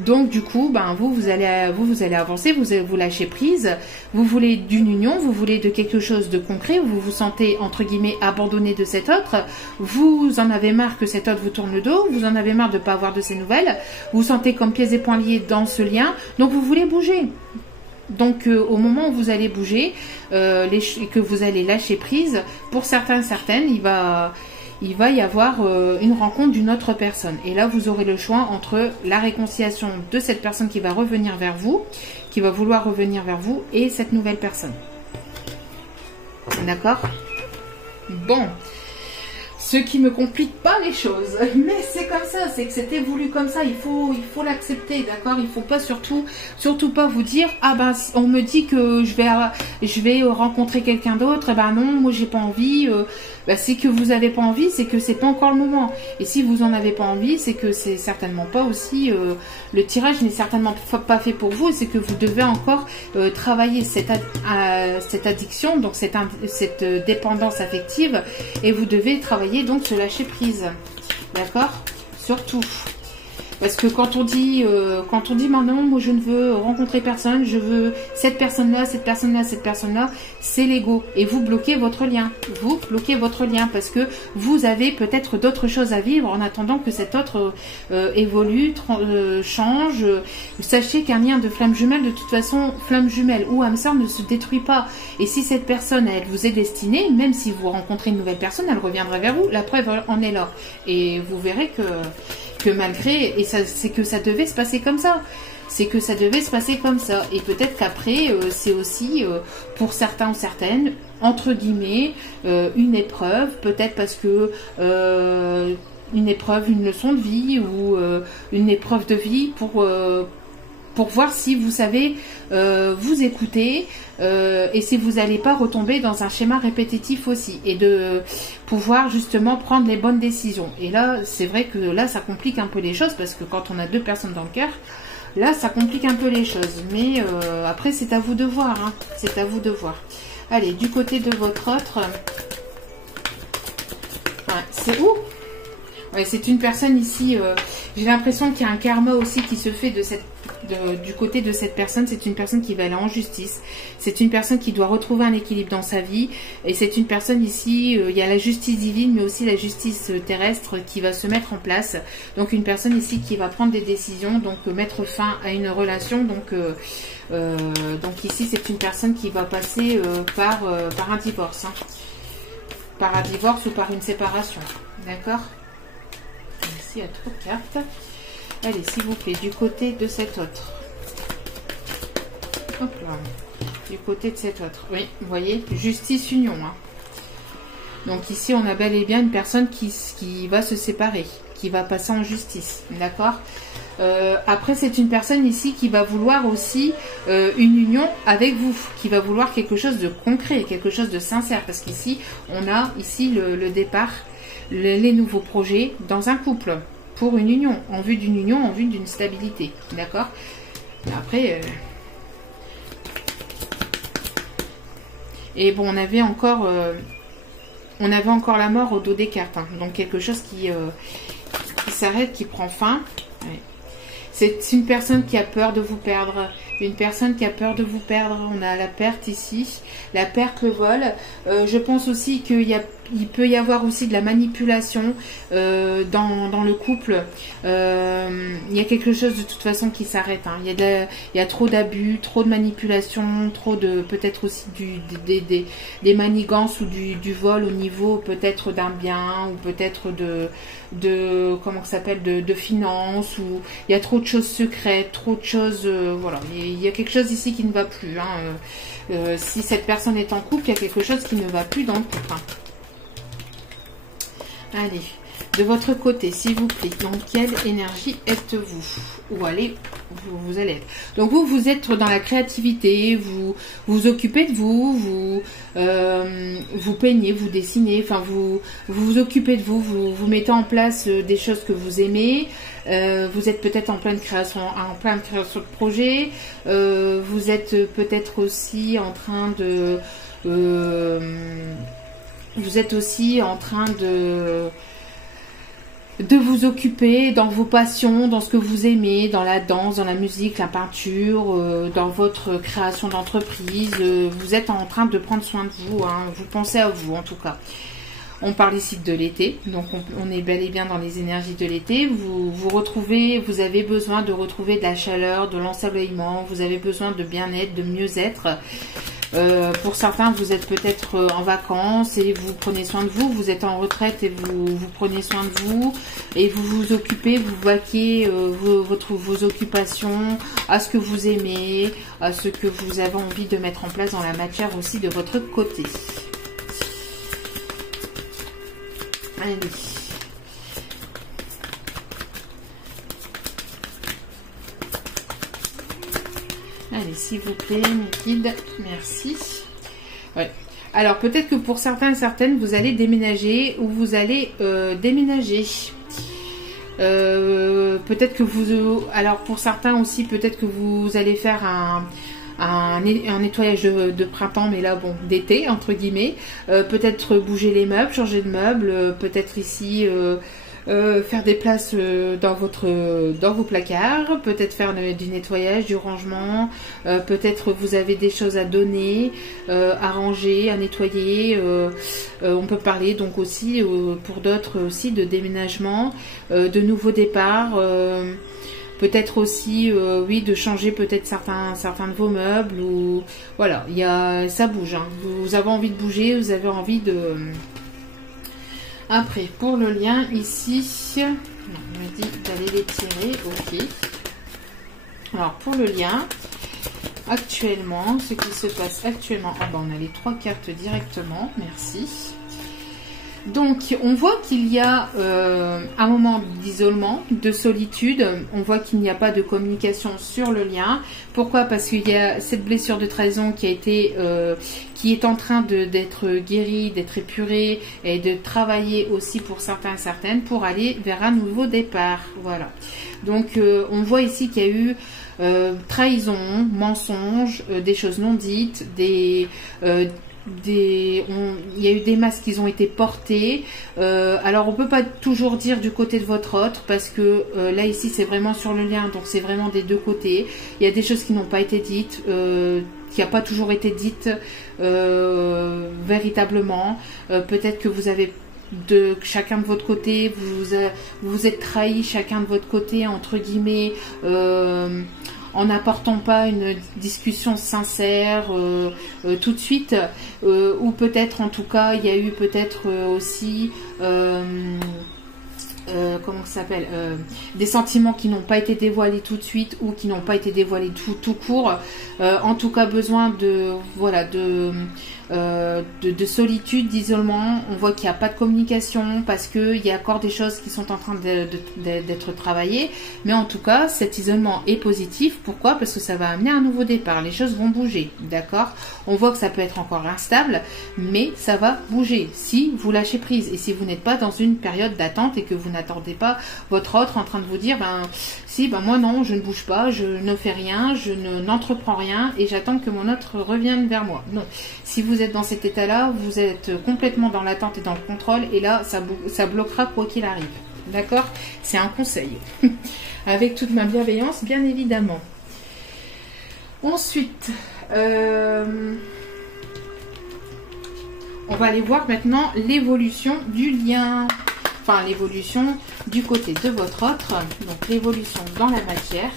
Donc du coup, ben vous allez avancer, vous lâchez prise, vous voulez d'une union, vous voulez de quelque chose de concret, vous vous sentez entre guillemets abandonné de cet autre, vous en avez marre que cet autre vous tourne le dos, vous en avez marre de ne pas avoir de ses nouvelles, vous vous sentez comme pieds et poings liés dans ce lien, donc vous voulez bouger. Donc au moment où vous allez bouger, que vous allez lâcher prise, pour certains, certaines, il va y avoir une rencontre d'une autre personne. Et là, vous aurez le choix entre la réconciliation de cette personne qui va revenir vers vous, qui va vouloir revenir vers vous, et cette nouvelle personne. D'accord? Bon. Ce qui me complique pas les choses. Mais c'est comme ça, c'est que c'était voulu comme ça. Il faut l'accepter, d'accord? Il faut pas surtout pas vous dire, ah ben on me dit que je vais rencontrer quelqu'un d'autre, et ben non, moi j'ai pas envie. Ben, c'est que vous avez pas envie, c'est que c'est pas encore le moment. Et si vous en avez pas envie, c'est que c'est certainement pas aussi le tirage n'est certainement pas fait pour vous, et c'est que vous devez encore travailler cette addiction, donc cette dépendance affective, et vous devez travailler donc se lâcher prise, d'accord, surtout parce que quand on dit maintenant moi je ne veux rencontrer personne, je veux cette personne là, c'est l'ego, et vous bloquez votre lien, parce que vous avez peut-être d'autres choses à vivre en attendant que cet autre évolue, change. Sachez qu'un lien de flamme jumelle, de toute façon, flamme jumelle ou âme sœur ne se détruit pas, et si cette personne elle vous est destinée, même si vous rencontrez une nouvelle personne, elle reviendra vers vous, la preuve en est là, et vous verrez que malgré, et c'est que ça devait se passer comme ça. C'est que ça devait se passer comme ça. Et peut-être qu'après, c'est aussi, pour certains ou certaines, entre guillemets, une épreuve. Peut-être parce que une épreuve, une leçon de vie ou une épreuve de vie pour voir si vous savez vous écouter et si vous n'allez pas retomber dans un schéma répétitif aussi, et de pouvoir justement prendre les bonnes décisions. Et là, c'est vrai que là, ça complique un peu les choses, parce que quand on a deux personnes dans le cœur, là, ça complique un peu les choses. Mais après, c'est à vous de voir, hein. C'est à vous de voir. Allez, du côté de votre autre, ouais, c'est où? Ouais, c'est une personne ici, j'ai l'impression qu'il y a un karma aussi qui se fait du côté de cette personne. C'est une personne qui va aller en justice. C'est une personne qui doit retrouver un équilibre dans sa vie. Et c'est une personne ici, il y a la justice divine, mais aussi la justice terrestre qui va se mettre en place. Donc une personne ici qui va prendre des décisions, donc mettre fin à une relation. Donc ici, c'est une personne qui va passer par un divorce. Hein. Par un divorce ou par une séparation. D'accord ? Ici, il y a trop de cartes. Allez, s'il vous plaît, du côté de cet autre. Hop là. Du côté de cet autre. Oui, vous voyez, justice, union. Hein. Donc ici, on a bel et bien une personne qui va se séparer, qui va passer en justice. D'accord ? Après, c'est une personne ici qui va vouloir aussi une union avec vous, qui va vouloir quelque chose de concret, quelque chose de sincère. Parce qu'ici, on a ici le départ, les nouveaux projets dans un couple. Pour une union, en vue d'une union, en vue d'une stabilité. D'accord ? Après... Et bon, on avait encore la mort au dos des cartes. Hein. Donc quelque chose qui s'arrête, qui prend fin. Ouais. C'est une personne qui a peur de vous perdre. Une personne qui a peur de vous perdre. On a la perte ici. La perte, le vol. Je pense aussi qu'il peut y avoir aussi de la manipulation dans le couple. Il y a quelque chose de toute façon qui s'arrête. Hein. Il y a trop d'abus, trop de manipulation, trop de peut-être aussi des manigances ou du vol au niveau peut-être d'un bien ou peut-être de comment ça s'appelle, de finances, ou il y a trop de choses secrètes, trop de choses, voilà, il y a quelque chose ici qui ne va plus. Hein. Si cette personne est en couple, il y a quelque chose qui ne va plus dans le couple. Hein. Allez, de votre côté, s'il vous plaît, dans quelle énergie êtes-vous? Où allez vous allez être? Donc vous êtes dans la créativité, vous occupez de vous peignez, vous dessinez, enfin vous occupez de vous mettez en place des choses que vous aimez. Vous êtes peut-être en pleine création de projet. Vous êtes peut-être aussi en train de de vous occuper dans vos passions, dans ce que vous aimez, dans la danse, dans la musique, la peinture, dans votre création d'entreprise. Vous êtes en train de prendre soin de vous, hein. Vous pensez à vous en tout cas. On parle ici de l'été, donc on est bel et bien dans les énergies de l'été. Vous avez besoin de retrouver de la chaleur, de l'ensoleillement, vous avez besoin de bien-être, de mieux-être. Pour certains, vous êtes peut-être en vacances et vous prenez soin de vous. Vous êtes en retraite et vous prenez soin de vous. Et vous vous occupez, vous vaquez vos occupations à ce que vous aimez, à ce que vous avez envie de mettre en place dans la matière aussi de votre côté. Allez. Allez, s'il vous plaît, mes guides, merci. Ouais. Alors, peut-être que pour certains et certaines, vous allez déménager ou vous allez déménager. Peut-être que alors, pour certains aussi, peut-être que vous allez faire un nettoyage de printemps, mais là, bon, d'été, entre guillemets. Peut-être bouger les meubles, changer de meubles. Peut-être ici... faire des places dans vos placards, peut-être faire du nettoyage, du rangement, peut-être vous avez des choses à donner, à ranger, à nettoyer. On peut parler donc aussi pour d'autres aussi de déménagement, de nouveaux départs. Peut-être aussi, oui, de changer peut-être certains de vos meubles, ou voilà, ça bouge. Hein. Vous avez envie de bouger, vous avez envie de. Après, pour le lien, ici, on m'a dit d'aller les tirer, ok. Alors, pour le lien, actuellement, ce qui se passe actuellement, ah ben, on a les 3 cartes directement, merci. Donc, on voit qu'il y a un moment d'isolement, de solitude. On voit qu'il n'y a pas de communication sur le lien. Pourquoi? Parce qu'il y a cette blessure de trahison qui a été, qui est en train d'être guérie, d'être épurée et de travailler aussi pour certains et certaines pour aller vers un nouveau départ. Voilà. Donc, on voit ici qu'il y a eu trahison, mensonge, des choses non dites, il y a eu des masques qui ont été portés. Alors on peut pas toujours dire du côté de votre autre parce que là ici c'est vraiment sur le lien, donc c'est vraiment des deux côtés. Il y a des choses qui n'ont pas été dites, qui n'a pas toujours été dites véritablement. Peut-être que vous avez chacun de votre côté, vous êtes trahis chacun de votre côté entre guillemets. En n'apportant pas une discussion sincère tout de suite, ou peut-être en tout cas il y a eu peut-être aussi comment ça s'appelle, des sentiments qui n'ont pas été dévoilés tout de suite ou qui n'ont pas été dévoilés tout court. En tout cas besoin de voilà de solitude, d'isolement. On voit qu'il n'y a pas de communication parce qu'il y a encore des choses qui sont en train d'être travaillées. Mais en tout cas, cet isolement est positif. Pourquoi? Parce que ça va amener un nouveau départ. Les choses vont bouger, d'accord? On voit que ça peut être encore instable, mais ça va bouger si vous lâchez prise et si vous n'êtes pas dans une période d'attente et que vous n'attendez pas votre autre en train de vous dire moi non, je ne bouge pas, je ne fais rien, je n'entreprends rien et j'attends que mon autre revienne vers moi. Non. Si vous êtes dans cet état-là, vous êtes complètement dans l'attente et dans le contrôle et là, ça bloquera quoi qu'il arrive. D'accord? C'est un conseil. Avec toute ma bienveillance, bien évidemment. Ensuite, on va aller voir maintenant l'évolution du lien. Enfin, l'évolution du côté de votre autre. Donc, l'évolution dans la matière.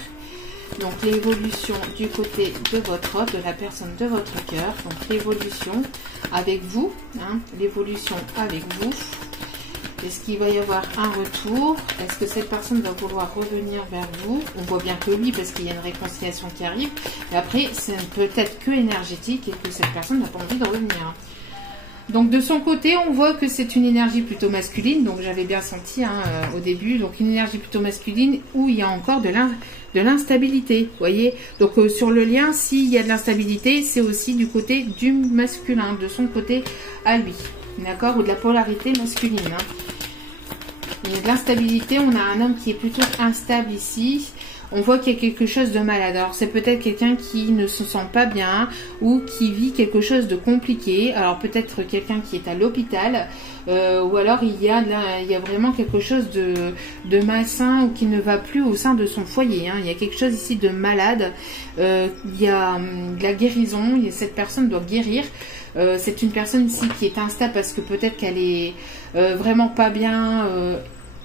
Donc, l'évolution du côté de votre autre, de la personne de votre cœur. Donc, l'évolution avec vous. L'évolution avec vous. Est-ce qu'il va y avoir un retour? Est-ce que cette personne va vouloir revenir vers vous? On voit bien que oui, parce qu'il y a une réconciliation qui arrive. Et après, c'est peut-être que énergétique et que cette personne n'a pas envie de revenir. Donc de son côté, on voit que c'est une énergie plutôt masculine. Donc j'avais bien senti au début. Donc une énergie plutôt masculine où il y a encore de l'instabilité. Vous voyez? Donc sur le lien, s'il y a de l'instabilité, c'est aussi du côté du masculin, de son côté à lui. D'accord? Ou de la polarité masculine. Il y a de l'instabilité. On a un homme qui est plutôt instable ici. On voit qu'il y a quelque chose de malade. Alors c'est peut-être quelqu'un qui ne se sent pas bien ou qui vit quelque chose de compliqué. Alors peut-être quelqu'un qui est à l'hôpital ou alors il y a vraiment quelque chose de malsain ou qui ne va plus au sein de son foyer. Il y a quelque chose ici de malade. Il y a de la guérison. Cette personne doit guérir. C'est une personne ici qui est instable parce que peut-être qu'elle est vraiment pas bien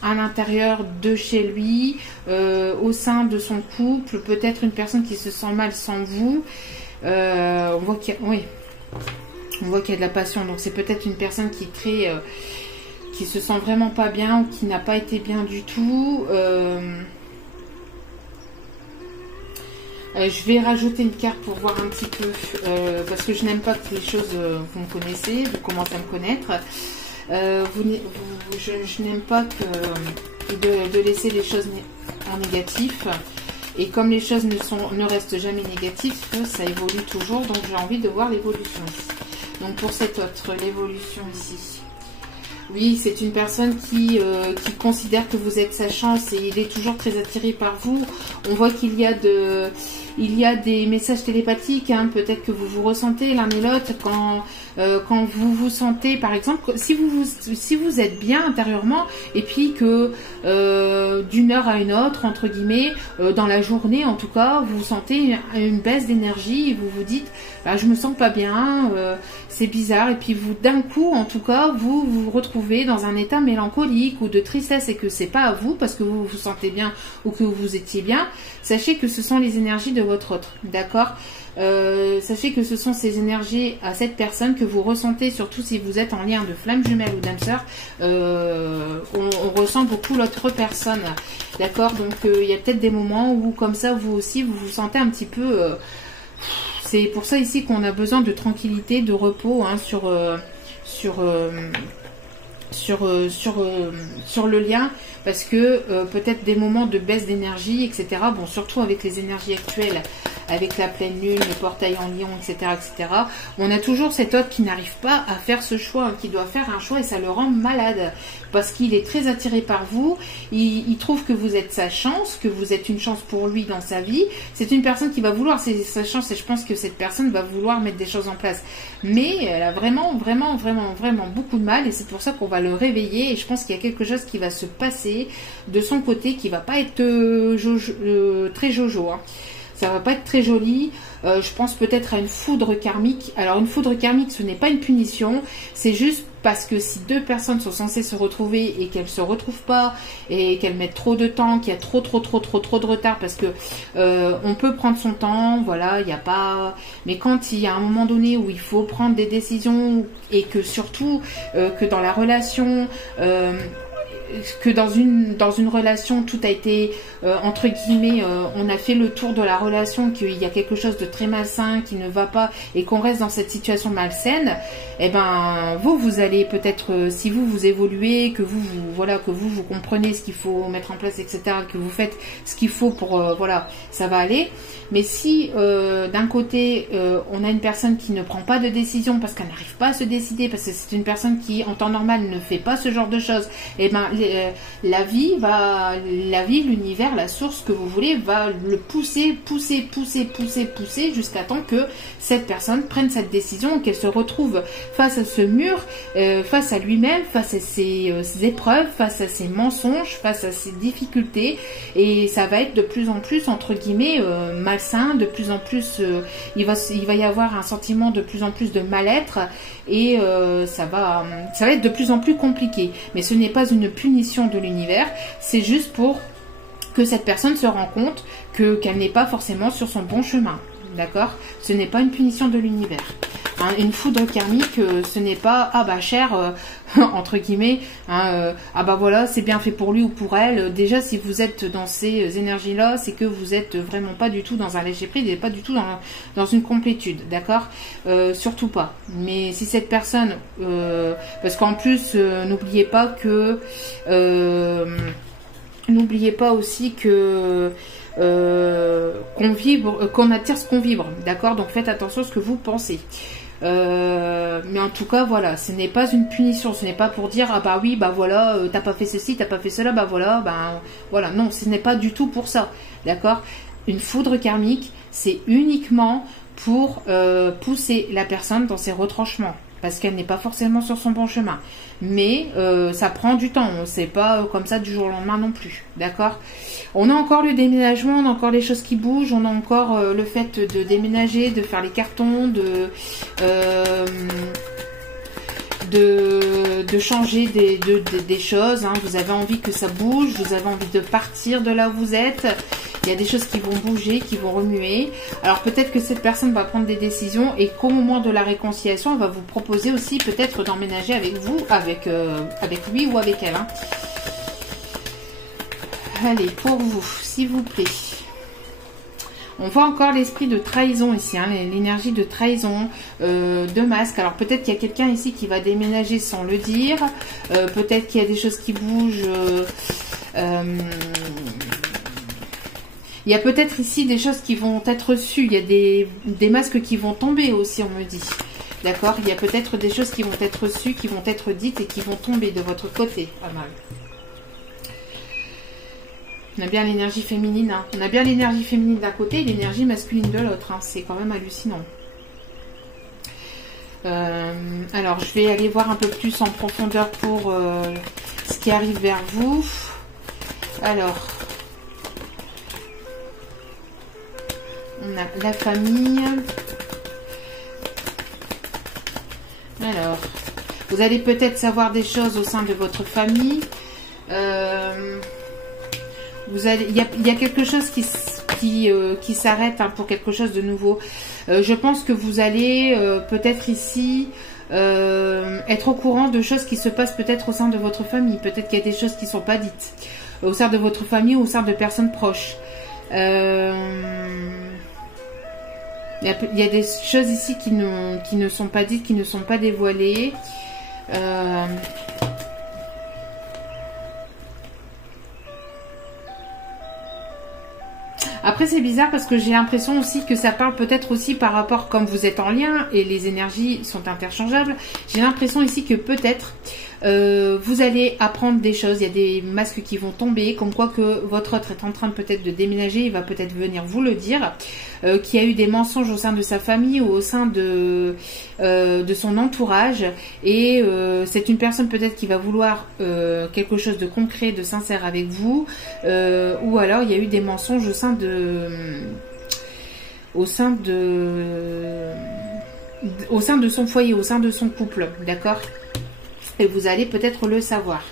à l'intérieur de chez lui, au sein de son couple, peut-être une personne qui se sent mal sans vous. On voit qu'il y a, oui, on voit qu'il y a de la passion, donc c'est peut-être une personne qui est très, qui se sent vraiment pas bien ou qui n'a pas été bien du tout. Je vais rajouter une carte pour voir un petit peu, parce que je n'aime pas que les choses, vous me connaissez, vous commencez à me connaître. Je n'aime pas de laisser les choses en négatif. Et comme les choses ne restent jamais négatives, ça évolue toujours. Donc j'ai envie de voir l'évolution ici. Donc pour cette autre, l'évolution ici. Oui, c'est une personne qui considère que vous êtes sa chance et il est toujours très attiré par vous. On voit qu'il y a des messages télépathiques, peut-être que vous vous ressentez l'un et l'autre quand vous vous sentez, par exemple, si vous êtes bien intérieurement et puis que d'une heure à une autre, entre guillemets, dans la journée en tout cas, vous sentez une baisse d'énergie et vous vous dites je me sens pas bien, c'est bizarre, et puis vous d'un coup en tout cas vous vous retrouvez dans un état mélancolique ou de tristesse et que c'est pas à vous parce que vous vous sentez bien ou que vous étiez bien. Sachez que ce sont les énergies de votre autre, d'accord? Sachez que ce sont ces énergies à cette personne que vous ressentez, surtout si vous êtes en lien de flamme jumelle ou d'âme sœur. On ressent beaucoup l'autre personne, d'accord? Donc il y a peut-être des moments où comme ça vous aussi vous vous sentez un petit peu c'est pour ça ici qu'on a besoin de tranquillité, de repos sur sur le lien, parce que peut-être des moments de baisse d'énergie, etc. Bon, surtout avec les énergies actuelles, avec la pleine lune, le portail en lion, etc., etc. On a toujours cet autre qui n'arrive pas à faire ce choix, qui doit faire un choix et ça le rend malade, parce qu'il est très attiré par vous, il trouve que vous êtes sa chance, que vous êtes une chance pour lui dans sa vie. C'est une personne qui va vouloir sa chance et je pense que cette personne va vouloir mettre des choses en place. Mais elle a vraiment beaucoup de mal et c'est pour ça qu'on va le réveiller et je pense qu'il y a quelque chose qui va se passer de son côté qui va pas être très jojo, hein. Ça va pas être très joli. Je pense peut-être à une foudre karmique. Alors une foudre karmique, ce n'est pas une punition, c'est juste parce que si deux personnes sont censées se retrouver et qu'elles se retrouvent pas et qu'elles mettent trop de temps, qu'il y a trop de retard, parce que on peut prendre son temps, voilà, il n'y a pas. Mais quand il y a un moment donné où il faut prendre des décisions et que surtout que dans la relation que dans une relation tout a été entre guillemets on a fait le tour de la relation, qu'il y a quelque chose de très malsain qui ne va pas et qu'on reste dans cette situation malsaine, et ben vous allez peut-être si vous évoluez, que vous comprenez ce qu'il faut mettre en place, etc., que vous faites ce qu'il faut pour voilà, ça va aller. Mais si d'un côté on a une personne qui ne prend pas de décision parce qu'elle n'arrive pas à se décider, parce que c'est une personne qui en temps normal ne fait pas ce genre de choses, et ben la vie, l'univers, la source que vous voulez va le pousser jusqu'à temps que cette personne prenne cette décision, qu'elle se retrouve face à ce mur, face à lui-même, face à ses épreuves, face à ses mensonges, face à ses difficultés, et ça va être de plus en plus entre guillemets malsain, de plus en plus il va y avoir un sentiment de plus en plus de mal-être et ça va être de plus en plus compliqué. Mais ce n'est pas une punition de l'univers, c'est juste pour que cette personne se rende compte qu'elle n'est pas forcément sur son bon chemin. D'accord? Ce n'est pas une punition de l'univers. Hein, une foudre karmique, ce n'est pas « ah bah cher », entre guillemets, hein, ah bah voilà, c'est bien fait pour lui ou pour elle. Déjà, si vous êtes dans ces énergies-là, c'est que vous êtes vraiment pas du tout dans un lâcher-prise et pas du tout dans une complétude, d'accord? Surtout pas. Mais si cette personne, parce qu'en plus, n'oubliez pas que... n'oubliez pas aussi que... qu'on attire ce qu'on vibre, d'accord? Donc faites attention à ce que vous pensez. Mais en tout cas, voilà, ce n'est pas une punition, ce n'est pas pour dire ah bah oui, bah voilà, t'as pas fait ceci, t'as pas fait cela, bah voilà, non, ce n'est pas du tout pour ça, d'accord? Une foudre karmique, c'est uniquement pour pousser la personne dans ses retranchements, parce qu'elle n'est pas forcément sur son bon chemin. Mais ça prend du temps, c'est pas comme ça du jour au lendemain non plus, d'accord? On a encore le déménagement, on a encore les choses qui bougent, on a encore le fait de déménager, de faire les cartons, de changer des choses, hein. Vous avez envie que ça bouge, vous avez envie de partir de là où vous êtes. Il y a des choses qui vont bouger, qui vont remuer. Alors peut-être que cette personne va prendre des décisions et qu'au moment de la réconciliation, elle va vous proposer aussi peut-être d'emménager avec vous, avec lui ou avec elle, hein. Allez, pour vous, s'il vous plaît. On voit encore l'esprit de trahison ici, hein, l'énergie de trahison, de masque. Alors peut-être qu'il y a quelqu'un ici qui va déménager sans le dire. Peut-être qu'il y a des choses qui bougent. Il y a peut-être ici des choses qui vont être reçues. Il y a des masques qui vont tomber aussi, on me dit. D'accord? Il y a peut-être des choses qui vont être reçues, qui vont être dites et qui vont tomber de votre côté. Pas mal. On a bien l'énergie féminine, hein. On a bien l'énergie féminine d'un côté et l'énergie masculine de l'autre, hein. C'est quand même hallucinant. Alors, je vais aller voir un peu plus en profondeur pour ce qui arrive vers vous. Alors, on a la famille. Alors, vous allez peut-être savoir des choses au sein de votre famille. Il y a quelque chose qui s'arrête, hein, pour quelque chose de nouveau. Je pense que vous allez peut-être ici être au courant de choses qui se passent peut-être au sein de votre famille. Peut-être qu'il y a des choses qui ne sont pas dites au sein de votre famille ou au sein de personnes proches. Il y a des choses ici qui ne sont pas dites, qui ne sont pas dévoilées. Après c'est bizarre parce que j'ai l'impression aussi que ça parle peut-être aussi par rapport, comme vous êtes en lien et les énergies sont interchangeables, j'ai l'impression ici que peut-être vous allez apprendre des choses, il y a des masques qui vont tomber, comme quoi que votre autre est en train peut-être de déménager, il va peut-être venir vous le dire, qu'il y a eu des mensonges au sein de sa famille ou au sein de son entourage, et c'est une personne peut-être qui va vouloir quelque chose de concret, de sincère avec vous, ou alors il y a eu des mensonges au sein de son foyer, au sein de son couple, d'accord? Et vous allez peut-être le savoir.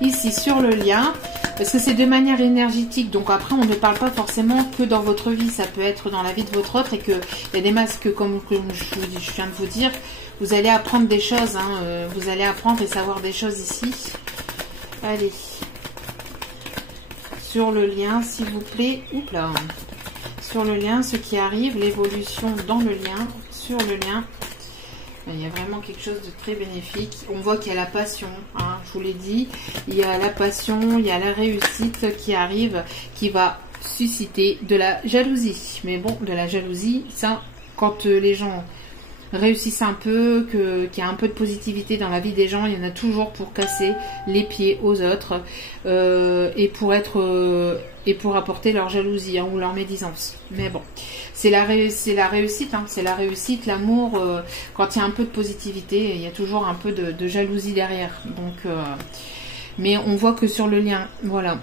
Ici, sur le lien, parce que c'est de manière énergétique, donc après, on ne parle pas forcément que dans votre vie, ça peut être dans la vie de votre autre, et qu'il y a des masques, comme je viens de vous dire, vous allez apprendre des choses, hein, vous allez apprendre et savoir des choses ici. Allez. Sur le lien, s'il vous plaît. Oups là. Sur le lien, ce qui arrive, l'évolution dans le lien, sur le lien. Il y a vraiment quelque chose de très bénéfique. On voit qu'il y a la passion, hein, je vous l'ai dit. Il y a la passion, il y a la réussite qui arrive, qui va susciter de la jalousie. Mais bon, de la jalousie, ça, quand les gens réussissent un peu, qu'il y a un peu de positivité dans la vie des gens, il y en a toujours pour casser les pieds aux autres et pour apporter leur jalousie, hein, ou leur médisance. Mais bon, c'est la réussite, hein, c'est la réussite, l'amour. Quand il y a un peu de positivité, il y a toujours un peu de jalousie derrière. Donc, mais on voit que sur le lien, voilà,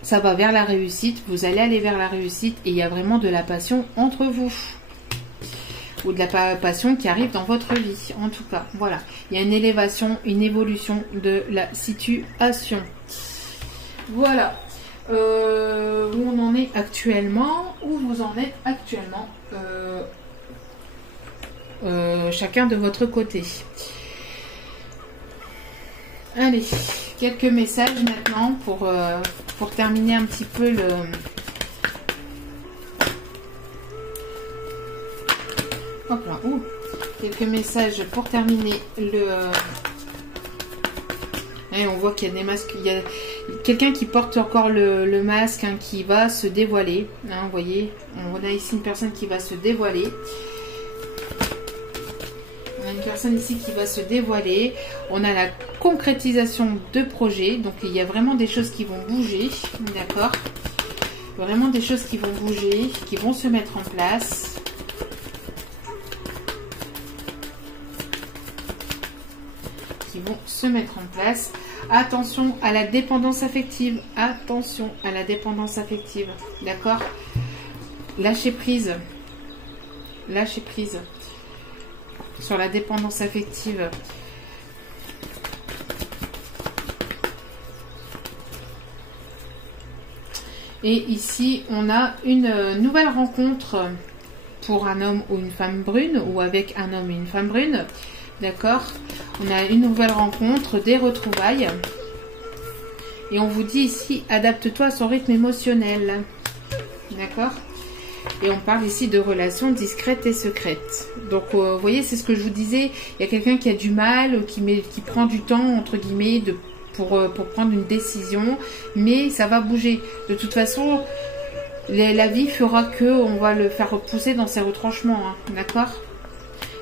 ça va vers la réussite. Vous allez aller vers la réussite et il y a vraiment de la passion entre vous. Ou de la passion qui arrive dans votre vie, en tout cas. Voilà, il y a une élévation, une évolution de la situation. Voilà. Où on en est actuellement, où vous en êtes actuellement, chacun de votre côté. Allez, quelques messages maintenant pour terminer un petit peu le... Hop là, ouh, quelques messages pour terminer le... Et on voit qu'il y a des masques, il y a quelqu'un qui porte encore le masque, hein, qui va se dévoiler. Hein, vous voyez, on a ici une personne qui va se dévoiler. On a une personne ici qui va se dévoiler. On a la concrétisation de projets. Donc il y a vraiment des choses qui vont bouger. D'accord? Vraiment des choses qui vont bouger, qui vont se mettre en place. Vont se mettre en place. Attention à la dépendance affective. Attention à la dépendance affective. D'accord? Lâchez prise. Lâchez prise. Sur la dépendance affective. Et ici, on a une nouvelle rencontre pour un homme ou une femme brune, ou avec un homme et une femme brune. D'accord? On a une nouvelle rencontre, des retrouvailles. Et on vous dit ici, adapte-toi à son rythme émotionnel. D'accord? Et on parle ici de relations discrètes et secrètes. Donc, vous voyez, c'est ce que je vous disais. Il y a quelqu'un qui a du mal, qui prend du temps, entre guillemets, pour prendre une décision. Mais ça va bouger. De toute façon, la vie fera qu'on va le faire repousser dans ses retranchements. Hein, d'accord?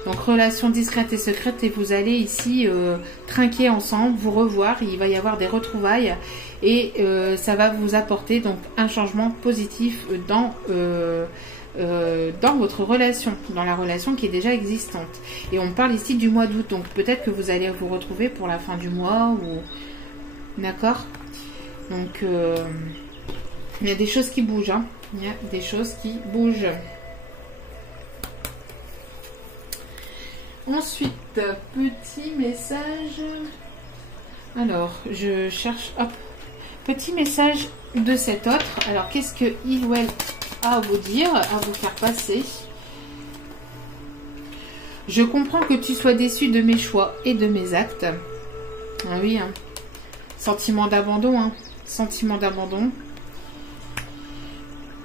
Donc, relation discrète et secrète, et vous allez ici trinquer ensemble, vous revoir, il va y avoir des retrouvailles, et ça va vous apporter donc un changement positif dans votre relation, dans la relation qui est déjà existante. Et on parle ici du mois d'août, donc peut-être que vous allez vous retrouver pour la fin du mois, ou... D'accord? Donc, il y a des choses qui bougent, hein. Il y a des choses qui bougent. Ensuite, petit message. Alors, je cherche. Hop. Petit message de cet autre. Alors, qu'est-ce que il ou elle a à vous dire, à vous faire passer? Je comprends que tu sois déçu de mes choix et de mes actes. Ah oui, hein. Sentiment d'abandon, hein. Sentiment d'abandon.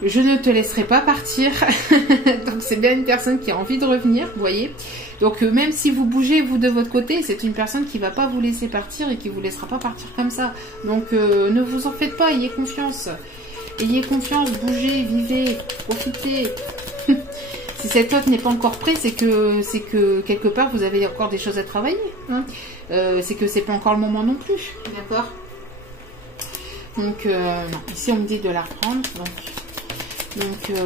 Je ne te laisserai pas partir. Donc, c'est bien une personne qui a envie de revenir, vous voyez. Donc, même si vous bougez, vous, de votre côté, c'est une personne qui ne va pas vous laisser partir et qui ne vous laissera pas partir comme ça. Donc, ne vous en faites pas, ayez confiance. Ayez confiance, bougez, vivez, profitez. Si cet autre n'est pas encore prêt, c'est que quelque part vous avez encore des choses à travailler. Hein. C'est que c'est pas encore le moment non plus. D'accord? Donc, non. Ici, on me dit de la reprendre. Donc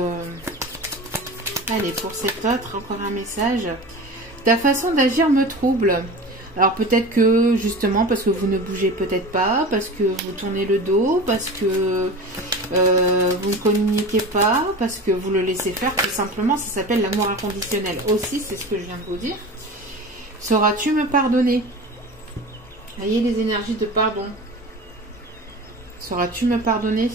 allez, pour cet autre, encore un message. Ta façon d'agir me trouble. Alors peut-être que justement parce que vous ne bougez peut-être pas, parce que vous tournez le dos, parce que vous ne communiquez pas, parce que vous le laissez faire, tout simplement, ça s'appelle l'amour inconditionnel aussi, c'est ce que je viens de vous dire. Sauras-tu me pardonner? Voyez les énergies de pardon. Sauras-tu me pardonner?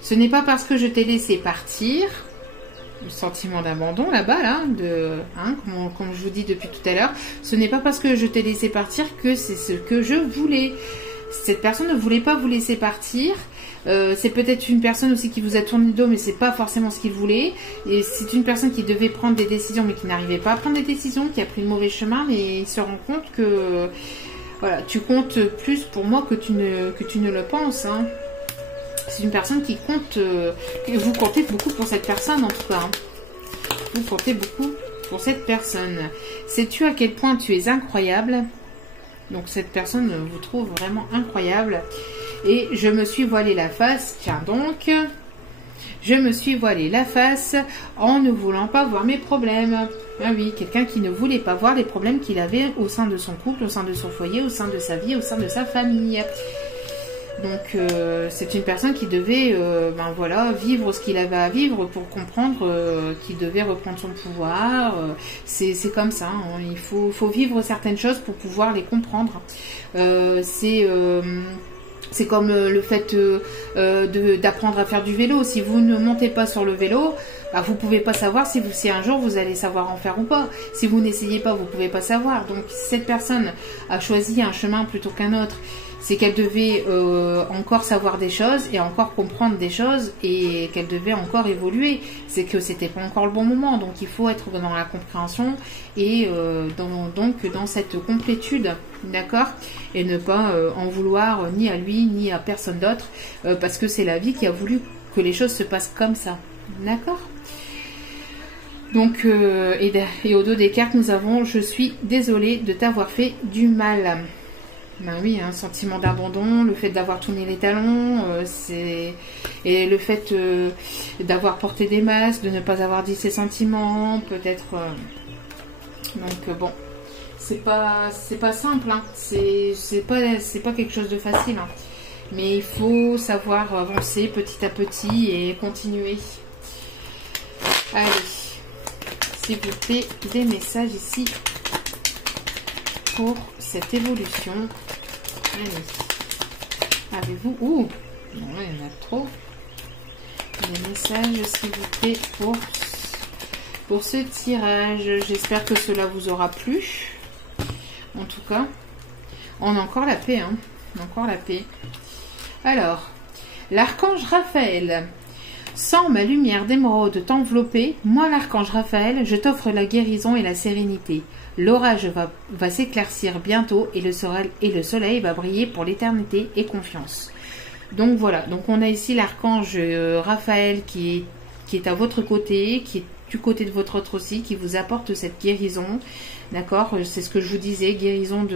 Ce n'est pas parce que je t'ai laissé partir... Le sentiment d'abandon là-bas, là, comme je vous dis depuis tout à l'heure, ce n'est pas parce que je t'ai laissé partir que c'est ce que je voulais. Cette personne ne voulait pas vous laisser partir. C'est peut-être une personne aussi qui vous a tourné le dos, mais c'est pas forcément ce qu'il voulait. Et c'est une personne qui devait prendre des décisions, mais qui n'arrivait pas à prendre des décisions, qui a pris le mauvais chemin, mais il se rend compte que voilà, tu comptes plus pour moi que tu ne le penses. Hein. C'est une personne qui compte, vous comptez beaucoup pour cette personne en tout cas. Hein. Vous comptez beaucoup pour cette personne. Sais-tu à quel point tu es incroyable? Donc cette personne vous trouve vraiment incroyable. Et je me suis voilé la face, tiens donc, je me suis voilé la face en ne voulant pas voir mes problèmes. Ah oui, quelqu'un qui ne voulait pas voir les problèmes qu'il avait au sein de son couple, au sein de son foyer, au sein de sa vie, au sein de sa famille. Donc c'est une personne qui devait voilà, vivre ce qu'il avait à vivre pour comprendre qu'il devait reprendre son pouvoir. C'est comme ça, hein. Il faut vivre certaines choses pour pouvoir les comprendre. C'est comme le fait d'apprendre à faire du vélo. Si vous ne montez pas sur le vélo, bah, vous ne pouvez pas savoir si un jour vous allez savoir en faire ou pas. Si vous n'essayez pas, vous ne pouvez pas savoir. Donc si cette personne a choisi un chemin plutôt qu'un autre, c'est qu'elle devait encore savoir des choses et encore comprendre des choses et qu'elle devait encore évoluer. C'est que c'était pas encore le bon moment. Donc il faut être dans la compréhension et donc dans cette complétude, d'accord? Et ne pas en vouloir ni à lui ni à personne d'autre parce que c'est la vie qui a voulu que les choses se passent comme ça, d'accord? Donc et au dos des cartes nous avons: je suis désolée de t'avoir fait du mal. Ben oui, un sentiment d'abandon, le fait d'avoir tourné les talons, et le fait d'avoir porté des masques, de ne pas avoir dit ses sentiments, peut-être. Donc bon, c'est pas simple, hein. C'est pas quelque chose de facile, hein. Mais il faut savoir avancer petit à petit et continuer. Allez, s'il vous plaît, des messages ici pour cette évolution. Allez. Avez-vous... Ouh, non, il y en a trop. Des messages, s'il vous plaît, pour ce tirage. J'espère que cela vous aura plu. En tout cas, on a encore la paix, hein. On a encore la paix. Alors, l'archange Raphaël. Sans ma lumière d'émeraude t'envelopper, moi l'archange Raphaël, je t'offre la guérison et la sérénité. L'orage va s'éclaircir bientôt et le soleil va briller pour l'éternité et confiance. Donc voilà, donc on a ici l'archange Raphaël qui est à votre côté, qui est du côté de votre autre aussi, qui vous apporte cette guérison. D'accord, c'est ce que je vous disais, guérison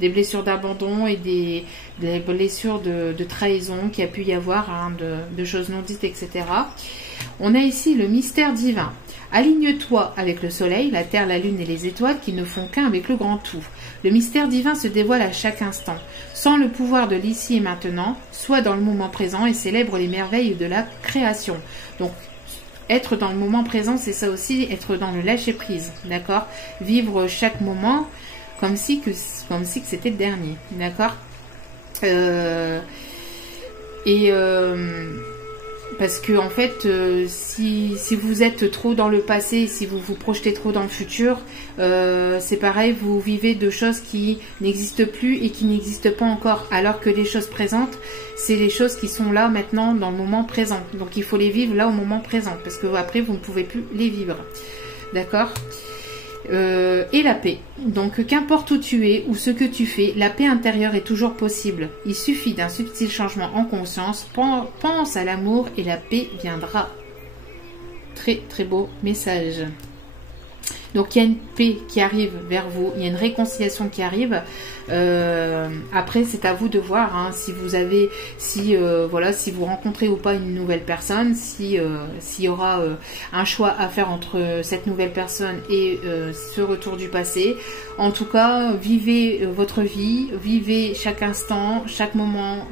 des blessures d'abandon et des blessures de trahison qu'il y a pu y avoir, hein, de choses non dites, etc. On a ici le mystère divin. Aligne-toi avec le soleil, la terre, la lune et les étoiles qui ne font qu'un avec le grand tout. Le mystère divin se dévoile à chaque instant. Sans le pouvoir de l'ici et maintenant, sois dans le moment présent et célèbre les merveilles de la création. Donc, être dans le moment présent, c'est ça aussi, être dans le lâcher-prise, d'accord? Vivre chaque moment comme si que c'était le dernier, d'accord? Parce que en fait, si vous êtes trop dans le passé, si vous vous projetez trop dans le futur, c'est pareil, vous vivez de choses qui n'existent plus et qui n'existent pas encore, alors que les choses présentes, c'est les choses qui sont là maintenant dans le moment présent. Donc il faut les vivre là au moment présent, parce que après vous ne pouvez plus les vivre, d'accord? et la paix. Donc qu'importe où tu es ou ce que tu fais, la paix intérieure est toujours possible. Il suffit d'un subtil changement en conscience. Pense à l'amour et la paix viendra. Très très beau message. Donc il y a une paix qui arrive vers vous, il y a une réconciliation qui arrive. Après c'est à vous de voir hein, si vous avez, voilà, si vous rencontrez ou pas une nouvelle personne, s'il y aura un choix à faire entre cette nouvelle personne et ce retour du passé. En tout cas, vivez votre vie, vivez chaque instant, chaque moment.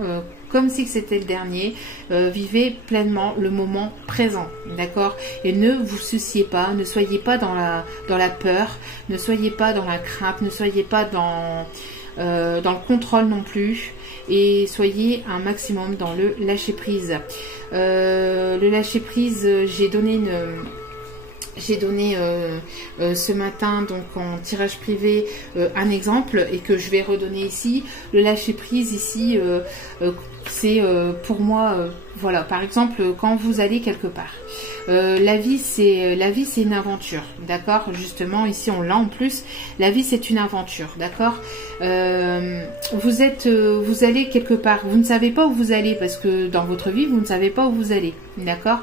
Comme si c'était le dernier, vivez pleinement le moment présent, d'accord? Et ne vous souciez pas, ne soyez pas dans la peur, ne soyez pas dans la crainte, ne soyez pas dans le contrôle non plus, et soyez un maximum dans le lâcher prise. Le lâcher prise, j'ai donné ce matin donc en tirage privé un exemple et que je vais redonner ici. Le lâcher prise ici, c'est pour moi, voilà, par exemple quand vous allez quelque part. La vie c'est une aventure, d'accord? Justement ici on l'a en plus. La vie c'est une aventure, d'accord? Vous allez quelque part, vous ne savez pas où vous allez parce que dans votre vie vous ne savez pas où vous allez, d'accord?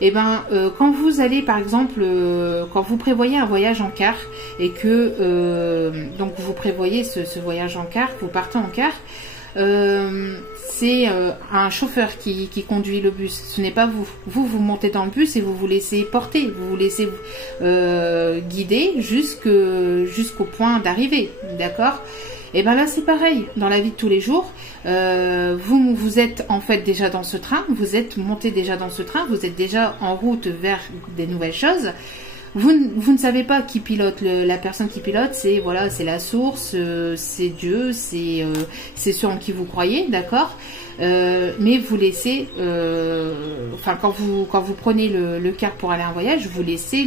Et ben quand vous allez par exemple, quand vous prévoyez un voyage en car et que donc vous prévoyez ce voyage en car, vous partez en car, c'est un chauffeur qui conduit le bus, ce n'est pas vous. Vous montez dans le bus et vous vous laissez porter, vous vous laissez guider jusqu'au point d'arrivée, d'accord? Et bien là c'est pareil, dans la vie de tous les jours, vous êtes en fait déjà dans ce train, vous êtes monté déjà dans ce train, vous êtes déjà en route vers des nouvelles choses. Vous ne savez pas qui pilote, la personne qui pilote, c'est voilà, c'est la source, c'est Dieu, c'est ce en qui vous croyez, d'accord? Mais vous laissez, enfin quand vous prenez le car pour aller en voyage, vous laissez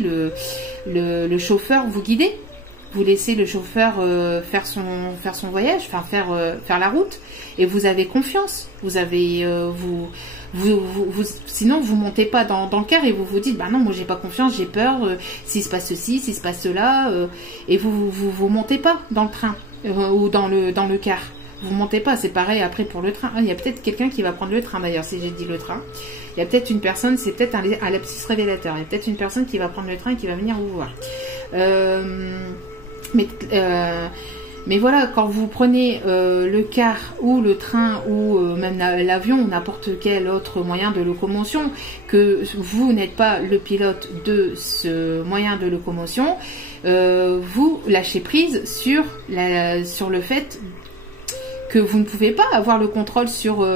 le chauffeur vous guider. Vous laissez le chauffeur faire son voyage, enfin faire la route, et vous avez confiance. Vous avez sinon vous montez pas dans le car et vous vous dites bah non moi j'ai pas confiance, j'ai peur, s'il se passe ceci, s'il se passe cela, et vous montez pas dans le train ou dans le car. Vous montez pas, c'est pareil après pour le train. Il y a peut-être quelqu'un qui va prendre le train d'ailleurs, si j'ai dit le train. Il y a peut-être une personne, c'est peut-être un lapsus révélateur. Il y a peut-être une personne qui va prendre le train et qui va venir vous voir. Mais voilà, quand vous prenez le car ou le train ou même l'avion ou n'importe quel autre moyen de locomotion, que vous n'êtes pas le pilote de ce moyen de locomotion, vous lâchez prise sur le fait que vous ne pouvez pas avoir le contrôle sur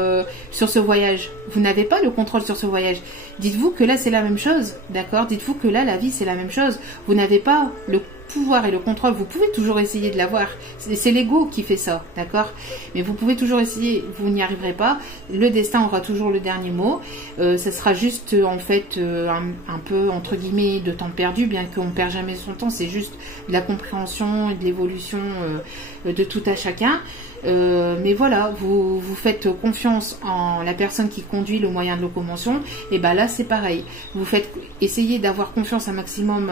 ce voyage. Vous n'avez pas le contrôle sur ce voyage. Dites-vous que là c'est la même chose, d'accord? Dites-vous que là la vie c'est la même chose. Vous n'avez pas le pouvoir et le contrôle. Vous pouvez toujours essayer de l'avoir. C'est l'ego qui fait ça, d'accord? Mais vous pouvez toujours essayer, vous n'y arriverez pas. Le destin aura toujours le dernier mot. Ça sera juste en fait un peu entre guillemets de temps perdu, bien qu'on ne perd jamais son temps. C'est juste de la compréhension et de l'évolution de tout à chacun. Mais voilà, vous faites confiance en la personne qui conduit le moyen de locomotion, et ben là c'est pareil. Vous faites essayer d'avoir confiance un maximum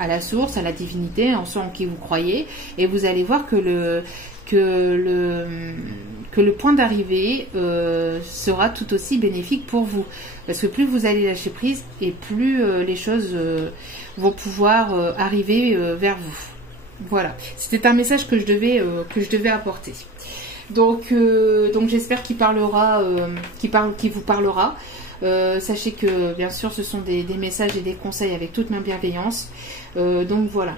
à la source, à la divinité, en ceux en qui vous croyez, et vous allez voir que le point d'arrivée sera tout aussi bénéfique pour vous. Parce que plus vous allez lâcher prise, et plus les choses vont pouvoir arriver vers vous. Voilà, c'était un message que je devais apporter. Donc j'espère qu'il vous parlera. Sachez que bien sûr ce sont des messages et des conseils avec toute ma bienveillance. Donc voilà.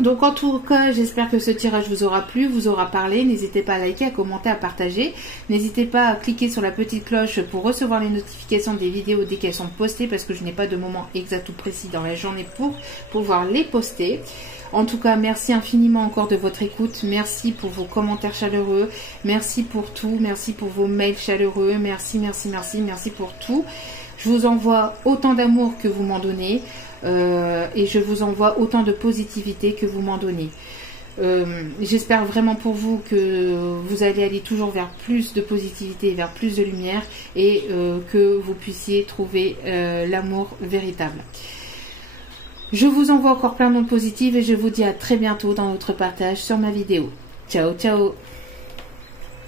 Donc en tout cas, j'espère que ce tirage vous aura plu, vous aura parlé. N'hésitez pas à liker, à commenter, à partager. N'hésitez pas à cliquer sur la petite cloche pour recevoir les notifications des vidéos dès qu'elles sont postées, parce que je n'ai pas de moment exact ou précis dans la journée pour pouvoir les poster. En tout cas, merci infiniment encore de votre écoute. Merci pour vos commentaires chaleureux. Merci pour tout. Merci pour vos mails chaleureux. Merci, merci, merci, merci pour tout. Je vous envoie autant d'amour que vous m'en donnez. Et je vous envoie autant de positivité que vous m'en donnez. J'espère vraiment pour vous que vous allez aller toujours vers plus de positivité, vers plus de lumière, et que vous puissiez trouver l'amour véritable. Je vous envoie encore plein d'ondes positives et je vous dis à très bientôt dans notre partage sur ma vidéo. Ciao, ciao!